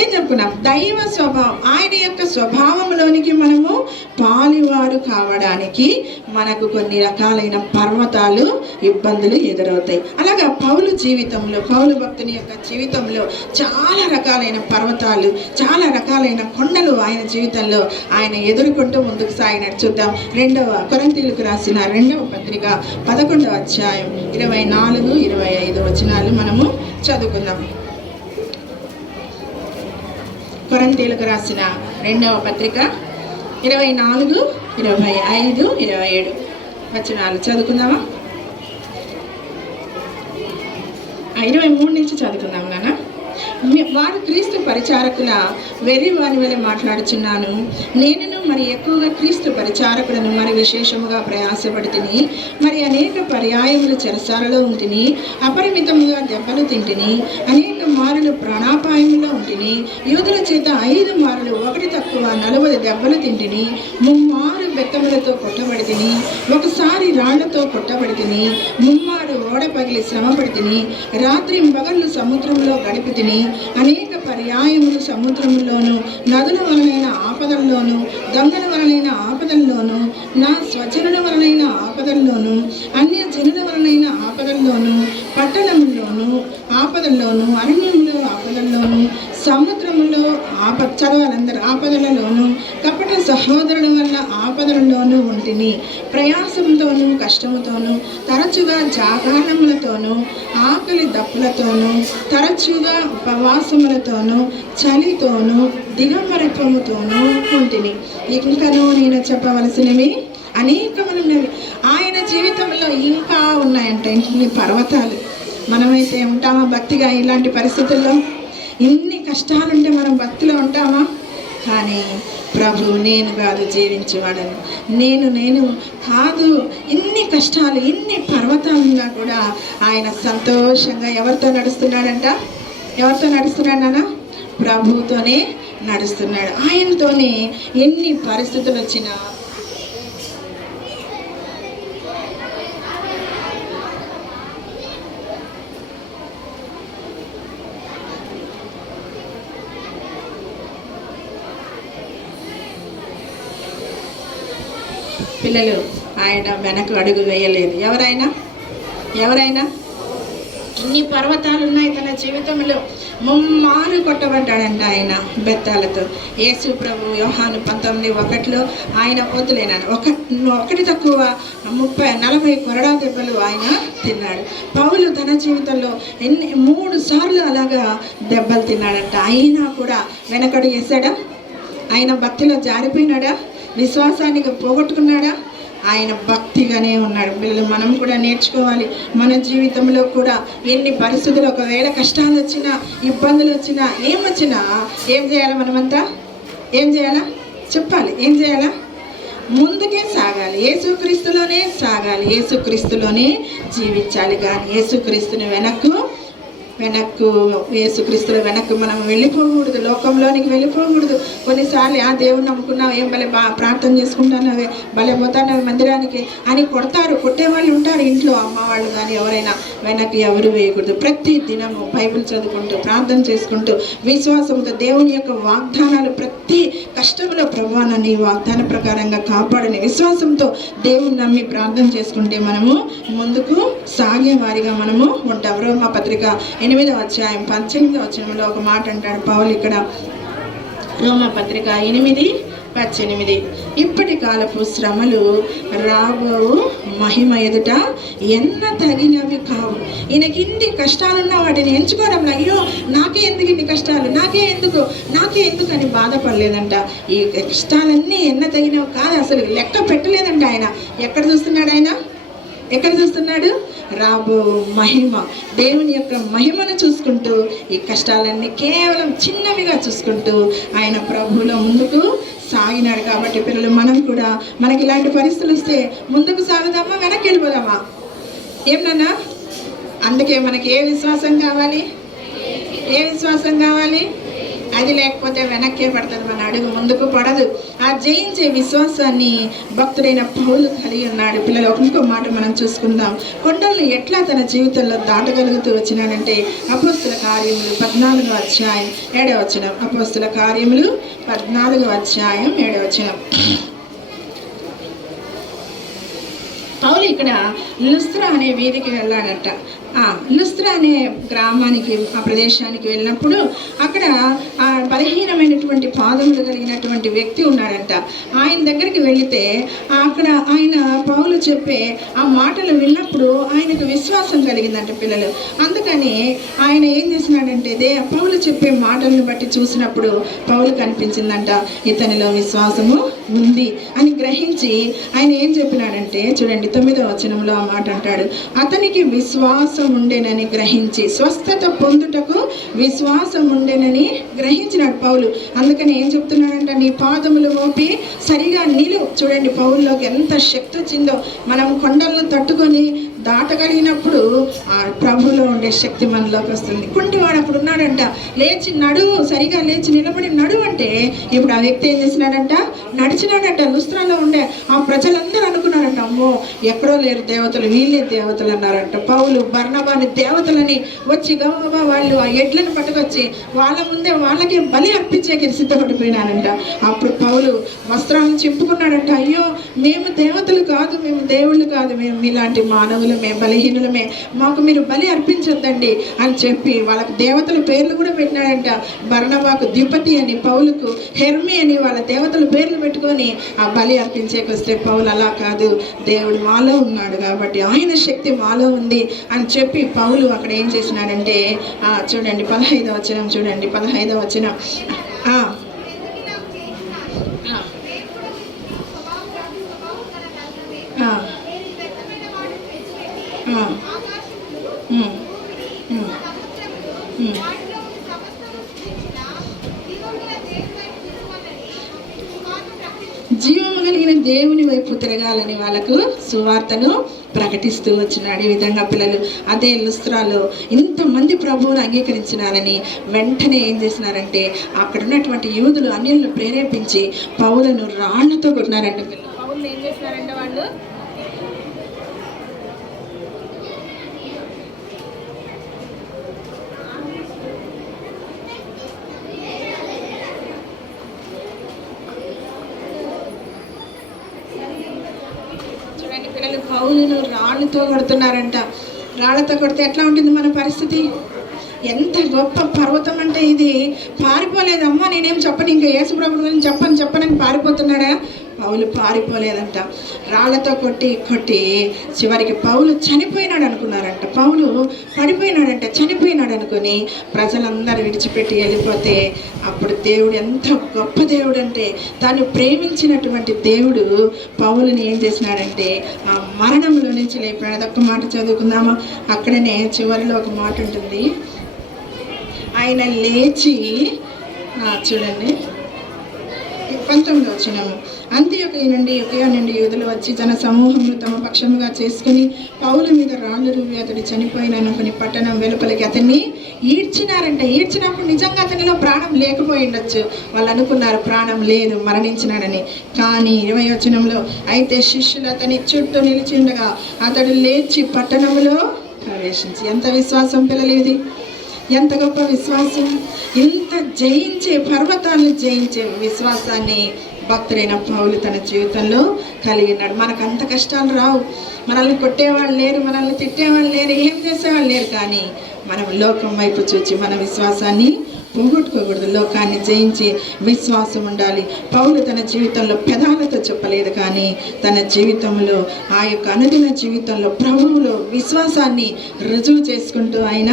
ఏం చెప్పుకున్నాం? దైవ స్వభావం, ఆయన యొక్క స్వభావంలోనికి మనము పాలువారు కావడానికి మనకు కొన్ని రకాలైన పర్వతాలు, ఇబ్బందులు ఎదురవుతాయి. అలాగా పౌలు జీవితంలో, పౌలు భక్తుని యొక్క జీవితంలో చాలా రకాలైన పర్వతాలు, చాలా రకాలైన కొండలు ఆయన జీవితంలో ఆయన ఎదుర్కొంటూ ముందుకు సాగినట్టు చూద్దాం. 2వ కొరింథీయులకు రాసిన 2వ పత్రిక 11వ అధ్యాయం 24, 25 వచనాలు మనము చదువుకుందాం. కొరింథీయులకు రాసిన 2వ పత్రిక 24, 25, 27 వచనాలు చదువుకుందామా? 23 నుంచి చదువుకుందాం నాన్న. వారు క్రీస్తు పరిచారకుల వెర్రి వారి వలె మాట్లాడుచున్నాను. నేనును మరి ఎక్కువగా క్రీస్తు పరిచారకులను మరి విశేషముగా ప్రయాసపడితిని. మరి అనేక పర్యాయములు చెరసాలలో ఉంటిని, అపరిమితముగా దెబ్బలు తింటిని, అనేక మారులు ప్రాణాపాయములో ఉంటిని, యూదుల చేత 5 మారులు 1 తక్కువ 40 దెబ్బలు తింటిని, 3 మారు బెత్తములతో కొట్టబడితిని, ఒకసారి రాళ్లతో కొట్టబడితిని, 3 మారు ఓడ పగిలి శ్రమపడితిని, రాత్రి పగళ్ళు సముద్రంలో గడిపితిని, అనేక పర్యాయములు సముద్రములోను, నదుల వలనైన ఆపదల్లోను, దొంగల వలనైన ఆపదల్లోను, నా స్వజనుల వలనైన ఆపదల్లోను, అన్య జనుల వలనైన ఆపదల్లోను, పట్టణంలోను ఆపదల్లోను, అరణ్యంలో ఆపదల్లోను, సముద్రములో చదవాలందరూ ఆపదలలోను, కపట సహోదరుల వల్ల ఆపదలలోనూ ఉంటిని. ప్రయాసంతోనూ కష్టముతోనూ, తరచుగా జాగారములతోనూ, ఆకలి దప్పులతోనూ, తరచుగా ఉపవాసములతోనూ, చలితోనూ, దిగంబరత్వముతోనూ ఉంటిని. ఇంకనూ నేను చెప్పవలసినవి అనేకములున్నవి. ఆయన జీవితంలో ఇంకా ఉన్నాయంట ఇన్ని పర్వతాలు. మనమైతే ఉంటామా భక్తిగా ఇలాంటి పరిస్థితుల్లో? ఇన్ని కష్టాలుంటే మనం భక్తిలో ఉంటామా? కానీ ప్రభు నేను కాదు జీవించేవాడని, నేను కాదు. ఇన్ని కష్టాలు, ఇన్ని పర్వతాలున్నా కూడా ఆయన సంతోషంగా ఎవరితో నడుస్తున్నాడంట? ఎవరితో నడుస్తున్నాడన్నా? ప్రభుతోనే నడుస్తున్నాడు. ఆయనతోనే ఎన్ని పరిస్థితులు వచ్చినా పిల్లలు ఆయన వెనక అడుగు వేయలేదు. ఎవరైనా ఇన్ని పర్వతాలు ఉన్నాయి తన జీవితంలో. 3 మారు కొట్టబడ్డాడంట ఆయన బెత్తాలతో. యేసు ప్రభు యోహాను 19:1 ఆయన వద్దులేనాను 1 తక్కువ 30-40 కొరడా దెబ్బలు ఆయన తిన్నాడు. పౌలు తన జీవితంలో 3 సార్లు అలాగా దెబ్బలు తిన్నాడంట. అయినా కూడా వెనకడు వేసాడా? ఆయన భక్తిలో జారిపోయినాడా? విశ్వాసానికి పోగొట్టుకున్నాడా? ఆయన భక్తిగానే ఉన్నాడు. పిల్లలు మనం కూడా నేర్చుకోవాలి. మన జీవితంలో కూడా ఎన్ని పరిస్థితులు, ఒకవేళ కష్టాలు వచ్చినా, ఇబ్బందులు వచ్చినా, ఏం చేయాలి? మనమంతా ఏం చేయాలా? చెప్పాలి. ఏం చేయాలా? ముందుకే సాగాలి. యేసుక్రీస్తులోనే సాగాలి. యేసుక్రీస్తులోనే జీవించాలి. కానీ యేసుక్రీస్తుని వెనక్కు యేసుక్రీస్తుల వెనక్కు మనం వెళ్ళిపోకూడదు. లోకంలోనికి వెళ్ళిపోకూడదు. కొన్నిసార్లు ఆ దేవుని నమ్ముకున్నావు, ఏం భలే ప్రార్థన చేసుకుంటానవే, భలే పోతానవి మందిరానికి అని కొట్టేవాళ్ళు ఉంటారు ఇంట్లో, అమ్మవాళ్ళు కానీ ఎవరైనా. వెనక్కి ఎవరు వేయకూడదు. ప్రతి దినము బైబిల్ చదువుకుంటూ, ప్రార్థన చేసుకుంటూ, విశ్వాసంతో దేవుని యొక్క వాగ్దానాలు, ప్రతి కష్టంలో ప్రభువా నన్ను ఈ వాగ్దాన ప్రకారంగా కాపాడని విశ్వాసంతో దేవుని నమ్మి ప్రార్థన చేసుకుంటే మనము ముందుకు సాగే వారిగా మనము ఉంటాం. రోమా పత్రిక 8వ అధ్యాయం 18వ వచనంలో ఒక మాట అంటాడు పౌలు ఇక్కడ. రోమా పత్రిక 8:18 ఇప్పటి కాలపు శ్రమలు రాబో మహిమ ఎదుట ఎన్న తగినవి కావు. ఈయనకి ఇన్ని కష్టాలున్నా వాటిని ఎంచుకోవడం, అయ్యో నాకే ఎందుకు ఇన్ని కష్టాలు, నాకే ఎందుకు అని బాధపడలేదంట. ఈ కష్టాలన్నీ ఎన్న తగినవి కాదు, అసలు లెక్క పెట్టలేదంట. ఆయన ఎక్కడ చూస్తున్నాడు? రాబో మహిమ, దేవుని యొక్క మహిమను చూసుకుంటూ, ఈ కష్టాలన్నీ కేవలం చిన్నవిగా చూసుకుంటూ ఆయన ప్రభువులో ముందుకు సాగినాడు. కాబట్టి పిల్లలు మనం కూడా మనకి ఇలాంటి పరిస్థితులు వస్తే ముందుకు సాగుదామా, వెనక్కి వెళ్ళిపోదామా? ఏమన్నా? అందుకే మనకి ఏ విశ్వాసం కావాలి? అది లేకపోతే వెనక్కే పడుతుంది, మన అడుగు ముందుకు పడదు. ఆ జయించే విశ్వాసాన్ని భక్తుడైన పౌలు కలిగి ఉన్నాడు. పిల్లలు ఇంకో మాట మనం చూసుకుందాం. కొండలను ఎట్లా తన జీవితంలో దాటగలుగుతూ వచ్చినాడంటే అపోస్తుల కార్యములు 14వ అధ్యాయం 7వ వచనం. అపోస్తుల కార్యములు 14వ అధ్యాయం 7వ వచనం. పౌలు ఇక్కడ లుస్త్రా అనే వీధికి వెళ్ళాడట. లుస్త్రా అనే గ్రామానికి, ఆ ప్రదేశానికి వెళ్ళినప్పుడు అక్కడ ఆ బలహీనమైనటువంటి పాదములు కలిగినటువంటి వ్యక్తి ఉన్నాడంట. ఆయన దగ్గరికి వెళితే అక్కడ ఆయన పౌలు చెప్పే ఆ మాటలు విన్నప్పుడు ఆయనకు విశ్వాసం కలిగిందంట పిల్లలు. అందుకని ఆయన ఏం చేసినాడంటే పౌలు చెప్పే మాటలను బట్టి చూసినప్పుడు పౌలు కనిపించిందంట ఇతనిలో విశ్వాసము ఉంది అని గ్రహించి ఆయన ఏం చెప్పినాడంటే చూడండి 9వ వచనంలో ఆ మాట అంటాడు, అతనికి విశ్వాసం ఉండేనని గ్రహించి, స్వస్థత పొందుటకు విశ్వాసం ఉండేనని గ్రహించినాడు పౌలు. అందుకని ఏం చెప్తున్నాడంట, నీ పాదములు మోపి సరిగా నిలువు. చూడండి పౌల్లోకి ఎంత శక్తి వచ్చిందో. మనం కొండలను తట్టుకొని దాటగలిగినప్పుడు ఆ ప్రభులో ఉండే శక్తి మనలోకి వస్తుంది. కుంటివాడు అప్పుడు ఉన్నాడంట, లేచి నడువు, సరిగా లేచి నిలబడి నడువు అంటే ఇప్పుడు ఆ వ్యక్తి ఏం చేసినాడంట, నడిచినాడంట. లుస్త్రాలో ఉండే ఆ ప్రజలందరూ అనుకున్నారంట, అమ్మో ఎక్కడో లేరు దేవతలు, వీళ్ళే దేవతలు అన్నారంట. పౌలు బర్నబాని దేవతలని వచ్చి గబగబా వాళ్ళు ఆ ఎడ్లను పట్టుకొచ్చి వాళ్ళ ముందే వాళ్ళకే బలి అర్పించేకి సిద్ధపడిపోయినారంట. అప్పుడు పౌలు వస్త్రాలను చింపుకున్నాడంట, అయ్యో మేము దేవతలు కాదు, మేము దేవుళ్ళు కాదు, మేము మీలాంటి మానవులమే, బలహీనులమే, మాకు మీరు బలి అర్పించొద్దండి అని చెప్పి వాళ్ళకి దేవతల పేర్లు కూడా పెట్టినాడంట. బర్నబాకు ద్విపతి అని, పౌలుకు హెర్మి అని వాళ్ళ దేవతల పేర్లు పెట్టుకొని ఆ బలి అర్పించేకి వస్తే పౌలు అలా కాదు, దేవుడు మాలో ఉన్నాడు కాబట్టి ఆయన శక్తి మాలో ఉంది అని చెప్పి పౌలు అక్కడ ఏం చేసినాడంటే చూడండి 15వ వచనం, చూడండి 15వ వచనం. జీవము కలిగిన దేవుని వైపు తిరగాలని వాళ్ళకు సువార్తను ప్రకటిస్తూ వచ్చినాడు. ఈ విధంగా పిల్లలు అదే లుస్త్రాలో ఇంతమంది ప్రభువును అంగీకరించినారని వెంటనే ఏం చేసినారంటే అక్కడ ఉన్నటువంటి యూదులు అన్యులను ప్రేరేపించి పౌలను రాళ్లతో కొట్టినారంట. పౌలు ఏం చేసినారంటే వాళ్ళు పిల్లలు పౌలును రాళ్ళతో కొడుతున్నారంట. రాళ్లతో కొడితే ఎట్లా ఉంటుంది మన పరిస్థితి? ఎంత గొప్ప పర్వతం అంటే ఇది పారిపోలేదమ్మా, నేనేం చెప్పను, ఇంకా యేసుప్రభు గురించి చెప్పనని పారిపోతున్నాడా? పౌలు పారిపోలేదంట. రాళ్లతో కొట్టి చివరికి పౌలు చనిపోయినాడు అనుకున్నారంట. పౌలు పడిపోయినాడంట, చనిపోయినాడు అనుకుని ప్రజలందరూ విడిచిపెట్టి వెళ్ళిపోతే అప్పుడు దేవుడు ఎంత గొప్ప దేవుడు అంటే తాను ప్రేమించినటువంటి దేవుడు పౌలుని ఏం చేసినాడంటే ఆ మరణంలో నుంచి లేపాడు. అదొక్క మాట చదువుకుందామా? అక్కడనే చివరిలో ఒక మాట ఉంటుంది, ఆయన లేచి చూడండి 19వ వచనము, అంత్యోకయ నుండి యూదులు వచ్చి జన సమూహమును తమ పక్షముగా చేసుకుని పౌలు మీద రాళ్ళు రువ్వి అతడు చనిపోయిననుకుని పట్టణం వెలుపలికి అతన్ని ఈడ్చినారంట. ఈడ్చినప్పుడు నిజంగా అతనిలో ప్రాణం లేకపోయి ఉండొచ్చు. వాళ్ళు అనుకున్నారు ప్రాణం లేదు, మరణించినాడని. కానీ 20వ వచనంలో, అయితే శిష్యులు అతని చుట్టూ నిలిచి ఉండగా అతడు లేచి పట్టణంలో ప్రవేశించి. ఎంత విశ్వాసం పిల్లలు ఇది! ఎంత గొప్ప విశ్వాసం! ఇంత జయించే, పర్వతాలను జయించే విశ్వాసాన్ని భక్తుడైన పౌలు తన జీవితంలో కలిగినాడు. మనకు అంత కష్టాలు రావు, మనల్ని కొట్టేవాళ్ళు లేరు, మనల్ని తిట్టేవాళ్ళు లేరు, ఏం చేసేవాళ్ళు లేరు. కానీ మనం లోకం వైపు చూచి మన విశ్వాసాన్ని పోగొట్టుకోకూడదు. లోకాన్ని జయించి విశ్వాసం ఉండాలి. పౌలు తన జీవితంలో పెదాలతో చెప్పలేదు, కానీ తన జీవితంలో ఆ యొక్క అనుదిన జీవితంలో ప్రభువులో విశ్వాసాన్ని రుజువు చేసుకుంటూ ఆయన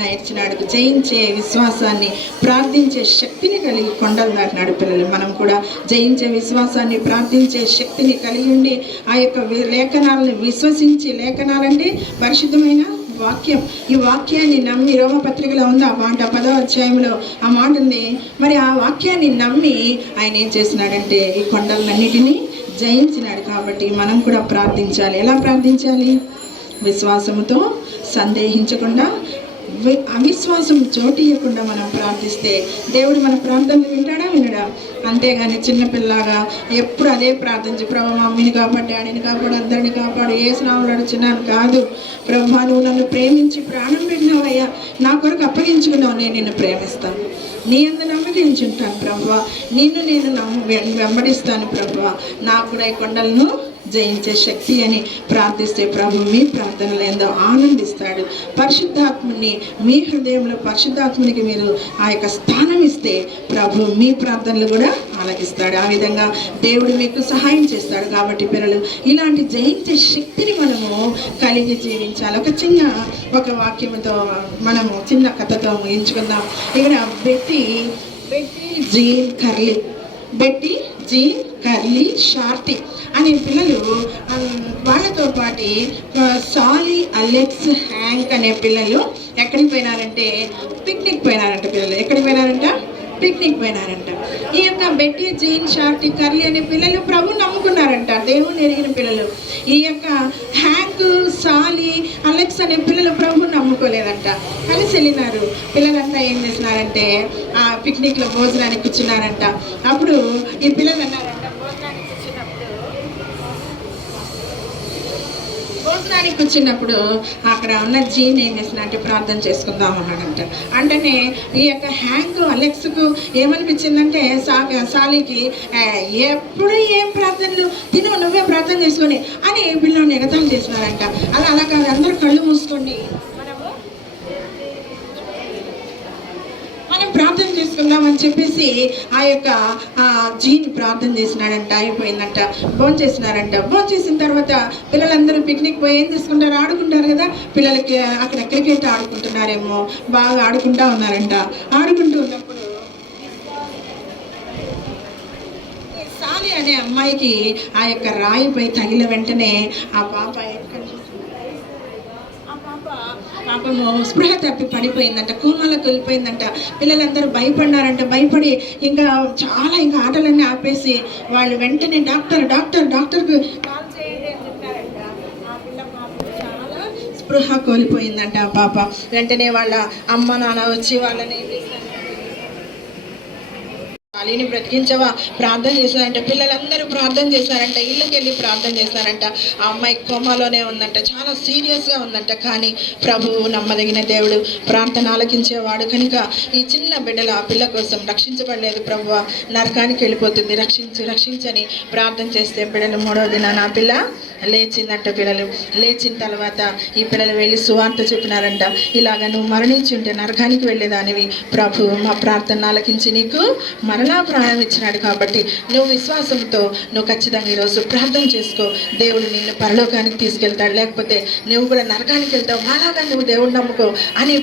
నేర్చినాడు. జయించే విశ్వాసాన్ని, ప్రార్థించే శక్తిని కలిగి కొండలు దాటినాడు. పిల్లలు మనం కూడా జయించే విశ్వాసాన్ని, ప్రార్థించే శక్తిని కలిగి ఉండి ఆ యొక్క లేఖనాలను విశ్వసించి, లేఖనాలంటే పరిశుద్ధమైన వాక్యం, ఈ వాక్యాన్ని నమ్మి, రోమపత్రికలో ఉంది ఆ మాట 10వ అధ్యాయంలో ఆ మాట ఉంది. మరి ఆ వాక్యాన్ని నమ్మి ఆయన ఏం చేసినాడంటే ఈ కొండలన్నిటినీ జయించినాడు. కాబట్టి మనం కూడా ప్రార్థించాలి. ఎలా ప్రార్థించాలి? విశ్వాసముతో, సందేహించకుండా, అవిశ్వాసం చోటియకుండా మనం ప్రార్థిస్తే దేవుడు మన ప్రార్థనలు వినడా? అంతేగాని చిన్నపిల్లగా ఎప్పుడు అదే ప్రార్థించి ప్రభు మమ్మీని కాపాడు, డాడీని కాపాడు, అందరిని కాపాడు, ఏ స్నాములు అడుచున్నాను కాదు. ప్రభు నువ్వు నన్ను ప్రేమించి ప్రాణం పెట్టినావయ్యా, నా కొరకు అప్పగించుకున్నావు, నేను నిన్ను ప్రేమిస్తాను, నీ అందు నమ్మకించుంటాను ప్రభువ, నేను వెంబడిస్తాను ప్రభువ, నాకు కూడా ఈ కొండలను జయించే శక్తి అని ప్రార్థిస్తే ప్రభు మీ ప్రార్థనలు ఏందో ఆనందిస్తాడు. పరిశుద్ధాత్మని మీ హృదయంలో పరిశుద్ధాత్మనికి మీరు ఆ యొక్క స్థానం ఇస్తే ప్రభు మీ ప్రార్థనలు కూడా ఆలకిస్తాడు. ఆ విధంగా దేవుడు మీకు సహాయం చేస్తాడు. కాబట్టి పిల్లలు ఇలాంటి జయించే శక్తిని మనము కలిగి జీవించాలి. ఒక వాక్యంతో మనము చిన్న కథతో ముగించుకుందాం. ఇక్కడ బెట్టి జీన్ కర్లీ షార్టీ అనే పిల్లలు, వాళ్ళతో పాటు సాలీ, అలెక్స్, హ్యాంక్ అనే పిల్లలు ఎక్కడికి పోయినారంటే పిక్నిక్ పోయినారంట. పిల్లలు ఎక్కడికి పోయినారంట? పిక్నిక్ పోయినారంట. ఈ యొక్క బెట్టి, జీన్, షార్టీ, కర్లీ అనే పిల్లలు ప్రభు నమ్ముకున్నారంట, దేవుని ఎరిగిన పిల్లలు. ఈ యొక్క హ్యాంక్, సాలీ, అలెక్స్ అనే పిల్లలు ప్రభు నమ్ముకోలేదంట. కలిసి వెళ్ళినారు. పిల్లలంతా ఏం చేసినారంటే ఆ పిక్నిక్లో భోజనానికి కూర్చున్నారంట. అప్పుడు ఈ పిల్లలు అన్నారంట, భోజనానికి కూర్చున్నప్పుడు అక్కడ ఉన్న జీన్ ఏం చేసినట్టు ప్రార్థన చేసుకుందాం అన్నాడంట. అంటేనే ఈ యొక్క హ్యాంక్, అలెక్స్కు ఏమనిపించిందంటే సాలీకి ఎప్పుడు ఏం ప్రార్థనలు, నువ్వే ప్రార్థన చేసుకొని అని పిల్లల్ని ఎగతాళి చేసినారంట. అలా కాదు, అందరూ కళ్ళు మూసుకోండి, మనం ప్రార్థన చేసుకుందామని చెప్పేసి ఆ యొక్క జీన్ ప్రార్థన చేసినాడంట. అయిపోయిందంట. భోంచేసినారంట. భోంచేసిన తర్వాత పిల్లలందరూ పిక్నిక్ పోయి ఏం తీసుకుంటారు? ఆడుకుంటారు కదా. పిల్లలకి అక్కడ క్రికెట్ ఆడుకుంటున్నారేమో, బాగా ఆడుకుంటా ఉన్నారంట. ఆడుకుంటూ ఉన్నప్పుడు సాలి అనే అమ్మాయికి ఆ యొక్క రాయిపై తగిల వెంటనే ఆ పాప పాపము స్పృహ తప్పి పడిపోయిందంట, కోమాలకు వెళ్ళిపోయిందంట. పిల్లలందరూ భయపడినారంట. భయపడి ఇంకా ఆటలన్నీ ఆపేసి వాళ్ళు వెంటనే డాక్టర్కు కాల్ చేయండి అని చెప్పారంట. ఆ పిల్ల పాప చాలా స్పృహ కోల్పోయిందంట. ఆ పాప వెంటనే వాళ్ళ అమ్మ నాన్న వచ్చి వాళ్ళని సాలీని బ్రతికించవా ప్రార్థన చేశారంట. పిల్లలందరూ ప్రార్థన చేశారంట. ఇళ్ళకి వెళ్ళి ప్రార్థన చేశారంట. ఆ అమ్మాయి కోమాలోనే ఉందంట, చాలా సీరియస్గా ఉందంట. కానీ ప్రభువు నమ్మదగిన దేవుడు, ప్రార్థన ఆలకించేవాడు కనుక ఈ చిన్న బిడ్డలు ఆ పిల్ల కోసం రక్షించబడలేదు. ప్రభువా నరకానికి వెళ్ళిపోతుంది, రక్షించని ప్రార్థన చేస్తే బిడ్డలు 3వ దినాన ఆ పిల్ల లేచిందంట. పిల్లలు లేచిన తర్వాత ఈ పిల్లలు వెళ్ళి సువార్త చెప్పినారంట. ఇలాగ నువ్వు మరణించి ఉంటే నరకానికి వెళ్ళేదానివి, ప్రభు మా ప్రార్థన ఆలకించి నీకు మరలా ప్రాణం ఇచ్చినాడు. కాబట్టి నువ్వు విశ్వాసంతో నువ్వు ఖచ్చితంగా ఈరోజు ప్రార్థన చేసుకో, దేవుడు నిన్ను పరలోకానికి తీసుకెళ్తాడు, లేకపోతే నువ్వు కూడా నరకానికి వెళ్తావు, అలాగా నువ్వు దేవుడు నమ్ముకో అని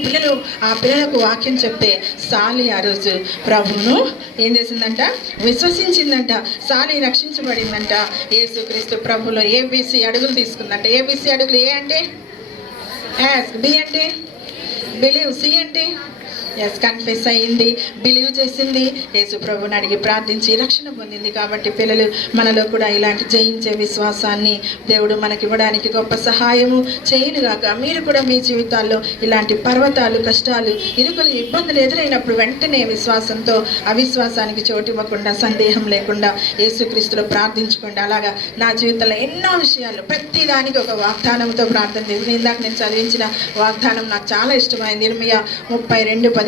ఆ పిల్లలకు వాక్యం చెప్తే సాలి ఆ రోజు ప్రభువును ఏం చేసిందంట? విశ్వసించిందంట. సాలి రక్షించబడిందంట. యేసుక్రీస్తు ప్రభులో ABC అడుగులు తీసుకుందంట. ABC అడుగులు ఏ అంటే యాస్క్, B అంటే బిలీవ్, C అంటే కన్ఫెస్ అయ్యింది, బిలీవ్ చేసింది, యేసు ప్రభుని అడిగి ప్రార్థించి రక్షణ పొందింది. కాబట్టి పిల్లలు మనలో కూడా ఇలాంటి జయించే విశ్వాసాన్ని దేవుడు మనకి ఇవ్వడానికి గొప్ప సహాయము చేయనుగాక. మీరు కూడా మీ జీవితాల్లో ఇలాంటి పర్వతాలు, కష్టాలు, ఇరుకులు, ఇబ్బందులు ఎదురైనప్పుడు వెంటనే విశ్వాసంతో అవిశ్వాసానికి చోటు ఇవ్వకుండా, సందేహం లేకుండా యేసుక్రీస్తులో ప్రార్థించుకోండి. అలాగా నా జీవితంలో ఎన్నో విషయాలు ప్రతిదానికి ఒక వాగ్దానంతో ప్రార్థన చేసి, ఇందాక నేను చదివించిన వాగ్దానం నాకు చాలా ఇష్టమైంది. ఇర్మియా 32:17-27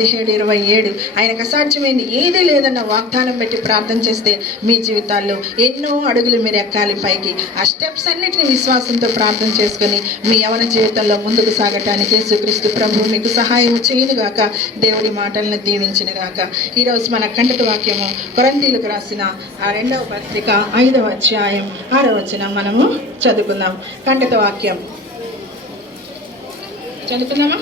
ఆయనకు అసాధ్యమైంది ఏదీ లేదన్న వాగ్దానం పెట్టి ప్రార్థన చేస్తే మీ జీవితాల్లో ఎన్నో అడుగులు మీరు ఎక్కాలి పైకి. ఆ స్టెప్స్ అన్నిటిని విశ్వాసంతో ప్రార్థన చేసుకొని మీ యవన జీవితంలో ముందుకు సాగటానికి యేసుక్రీస్తు ప్రభు మీకు సహాయం చేయనుగాక. దేవుడి మాటలను దీవించినగాక. ఈరోజు మన కంటక వాక్యము కొరింథీయులకు రాసిన ఆ 2వ పత్రిక 5వ అధ్యాయం 6వ వచనం మనము చదువుకుందాం. కంటక వాక్యం చదువుకుందామా?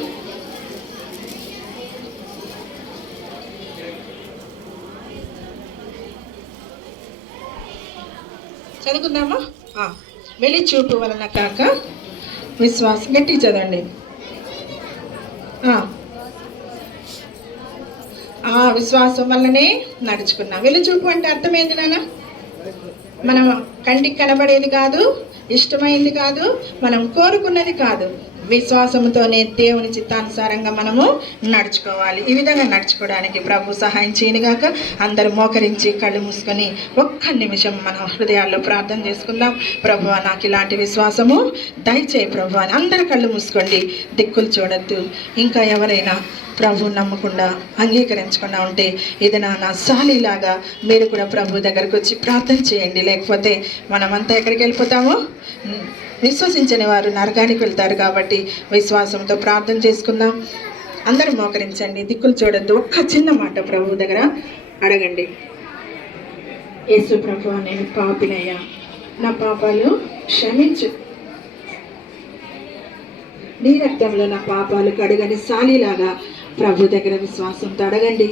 చదువుకుందామా? వెలి చూపు వలన కాక విశ్వాసం, గట్టి చదవండి. విశ్వాసం వల్లనే నడుచుకున్నాం. వెలి చూపు అంటే అర్థమైంది నాన్న? మనం కంటికి కనబడేది కాదు, ఇష్టమైంది కాదు, మనం కోరుకున్నది కాదు, విశ్వాసంతోనే దేవుని చిత్తానుసారంగా మనము నడుచుకోవాలి. ఈ విధంగా నడుచుకోవడానికి ప్రభు సహాయం చేయనుగాక. అందరూ మోకరించి కళ్ళు మూసుకొని ఒక్క నిమిషం మన హృదయాల్లో ప్రార్థన చేసుకుందాం. ప్రభువా, నాకు ఇలాంటి విశ్వాసము దయచేయి ప్రభు అని. అందరు కళ్ళు మూసుకోండి, దిక్కులు చూడొద్దు. ఇంకా ఎవరైనా ప్రభు నమ్మకుండా అంగీకరించకుండా ఉంటే ఇది నా సాలిలాగా మీరు కూడా ప్రభు దగ్గరకు వచ్చి ప్రార్థన చేయండి. లేకపోతే మనమంతా ఎక్కడికి వెళ్ళిపోతామో, విశ్వసించని వారు నరకానికి వెళ్తారు. కాబట్టి విశ్వాసంతో ప్రార్థన చేసుకుందాం. అందరూ మోకరించండి, దిక్కులు చూడొద్దు. ఒక్క చిన్న మాట ప్రభు దగ్గర అడగండి. యేసు ప్రభు, నేను పాపినయ్యా, నా పాపాలు క్షమించు. నీ రక్తంలో నా పాపాలు కడుగని సాలిలాగా ప్రభు దగ్గర విశ్వాసంతో అడగండి.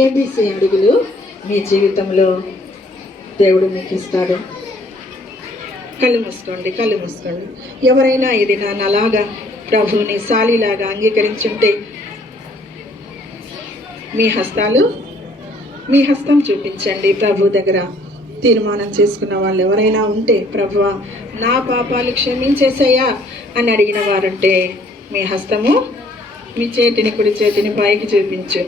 ఏబీసీ అడుగులు మీ జీవితంలో దేవుడు మీకు ఇస్తాడు. కళ్ళు మూసుకోండి, కళ్ళు మూసుకోండి. ఎవరైనా ఇది నాలాగా ప్రభుని సాలిలాగా అంగీకరించుంటే మీ హస్తం చూపించండి. ప్రభు దగ్గర తీర్మానం చేసుకున్న వాళ్ళు ఎవరైనా ఉంటే, ప్రభువా నా పాపాలు క్షమించేసయ్యా అని అడిగిన వారుంటే మీ హస్తము, మీ చేతిని, కుడి చేతిని పైకి చూపించు.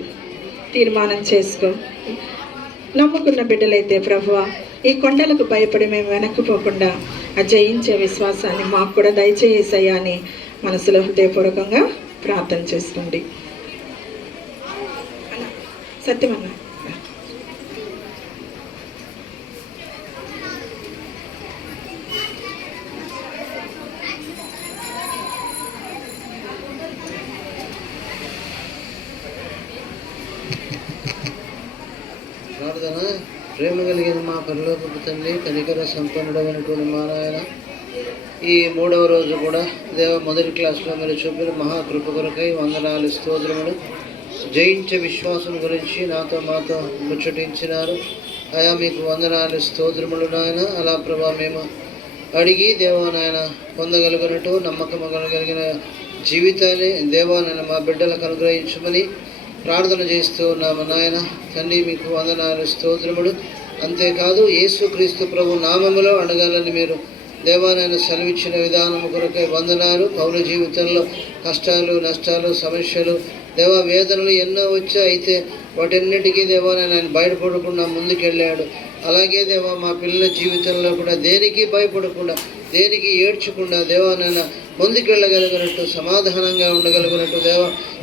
తీర్మానం చేసుకో. నమ్ముకున్న బిడ్డలైతే, ప్రభువా ఈ కొండలకు భయపడి మేము వెనక్కిపోకుండా ఆ జయించే విశ్వాసాన్ని మాకు కూడా దయచేసయ్యా అని మనసులో హృదయపూర్వకంగా ప్రార్థన చేసుకోండి. సత్యమన్నా, ప్రార్థన. ప్రేమ కలిగిన మా పరలోకపు తండ్రి, కనికర సంపన్నుడమైనటువంటి మా నాయన, ఈ 3వ రోజు కూడా దేవ మొదటి క్లాస్లో మీరు చూపిన మహాకృప కొరకై వందనాలు, స్తోత్రములు. జయించే విశ్వాసం గురించి మాతో ముచ్చటించినారు. అయా మీకు వందనాలు, స్తోత్రములు నాయన. అలా ప్రభా మేము అడిగి దేవా నాయన పొందగలిగినట్టు నమ్మకం కలిగిన జీవితాన్ని దేవా నాయన మా బిడ్డలకు అనుగ్రహించమని ప్రార్థన చేస్తూ ఉన్నాము నాయన. తండ్రి మీకు వందనాలు, స్తోత్రములు. అంతేకాదు యేసుక్రీస్తు ప్రభు నామములో అడగాలని మీరు దేవానాయన సెలవిచ్చిన విధానము కొరకై వందనాలు. పౌలు జీవితంలో కష్టాలు, నష్టాలు, సమస్యలు, వేదనలు ఎన్నో వచ్చాయి. అయితే వాటన్నిటికీ దేవానాయన ఆయన బయటపడకుండా ముందుకెళ్ళాడు. అలాగే మా పిల్లల జీవితంలో కూడా దేనికి భయపడకుండా, దేనికి ఏడ్చకుండా దేవానాయన ముందుకెళ్ళగలిగినట్టు, సమాధానంగా ఉండగలిగినట్టు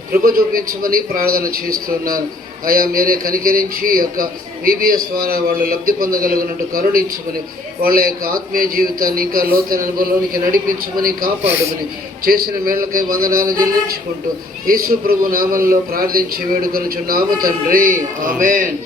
కృప చూపించమని ప్రార్థన చేస్తున్నాను. అయా మీరే కనికరించి ఈ యొక్క VBS ద్వారా వాళ్ళు లబ్ధి పొందగలిగినట్టు కరుణించమని, వాళ్ళ యొక్క ఆత్మీయ జీవితాన్ని ఇంకా లోతైన అనుభవంలోనికి నడిపించమని, కాపాడమని, చేసిన మేళ్లకై వందనాలు చెల్లించుకుంటూ యేసు ప్రభు నామంలో ప్రార్థించి వేడుకొనుచున్నాము తండ్రి. ఆమేన్.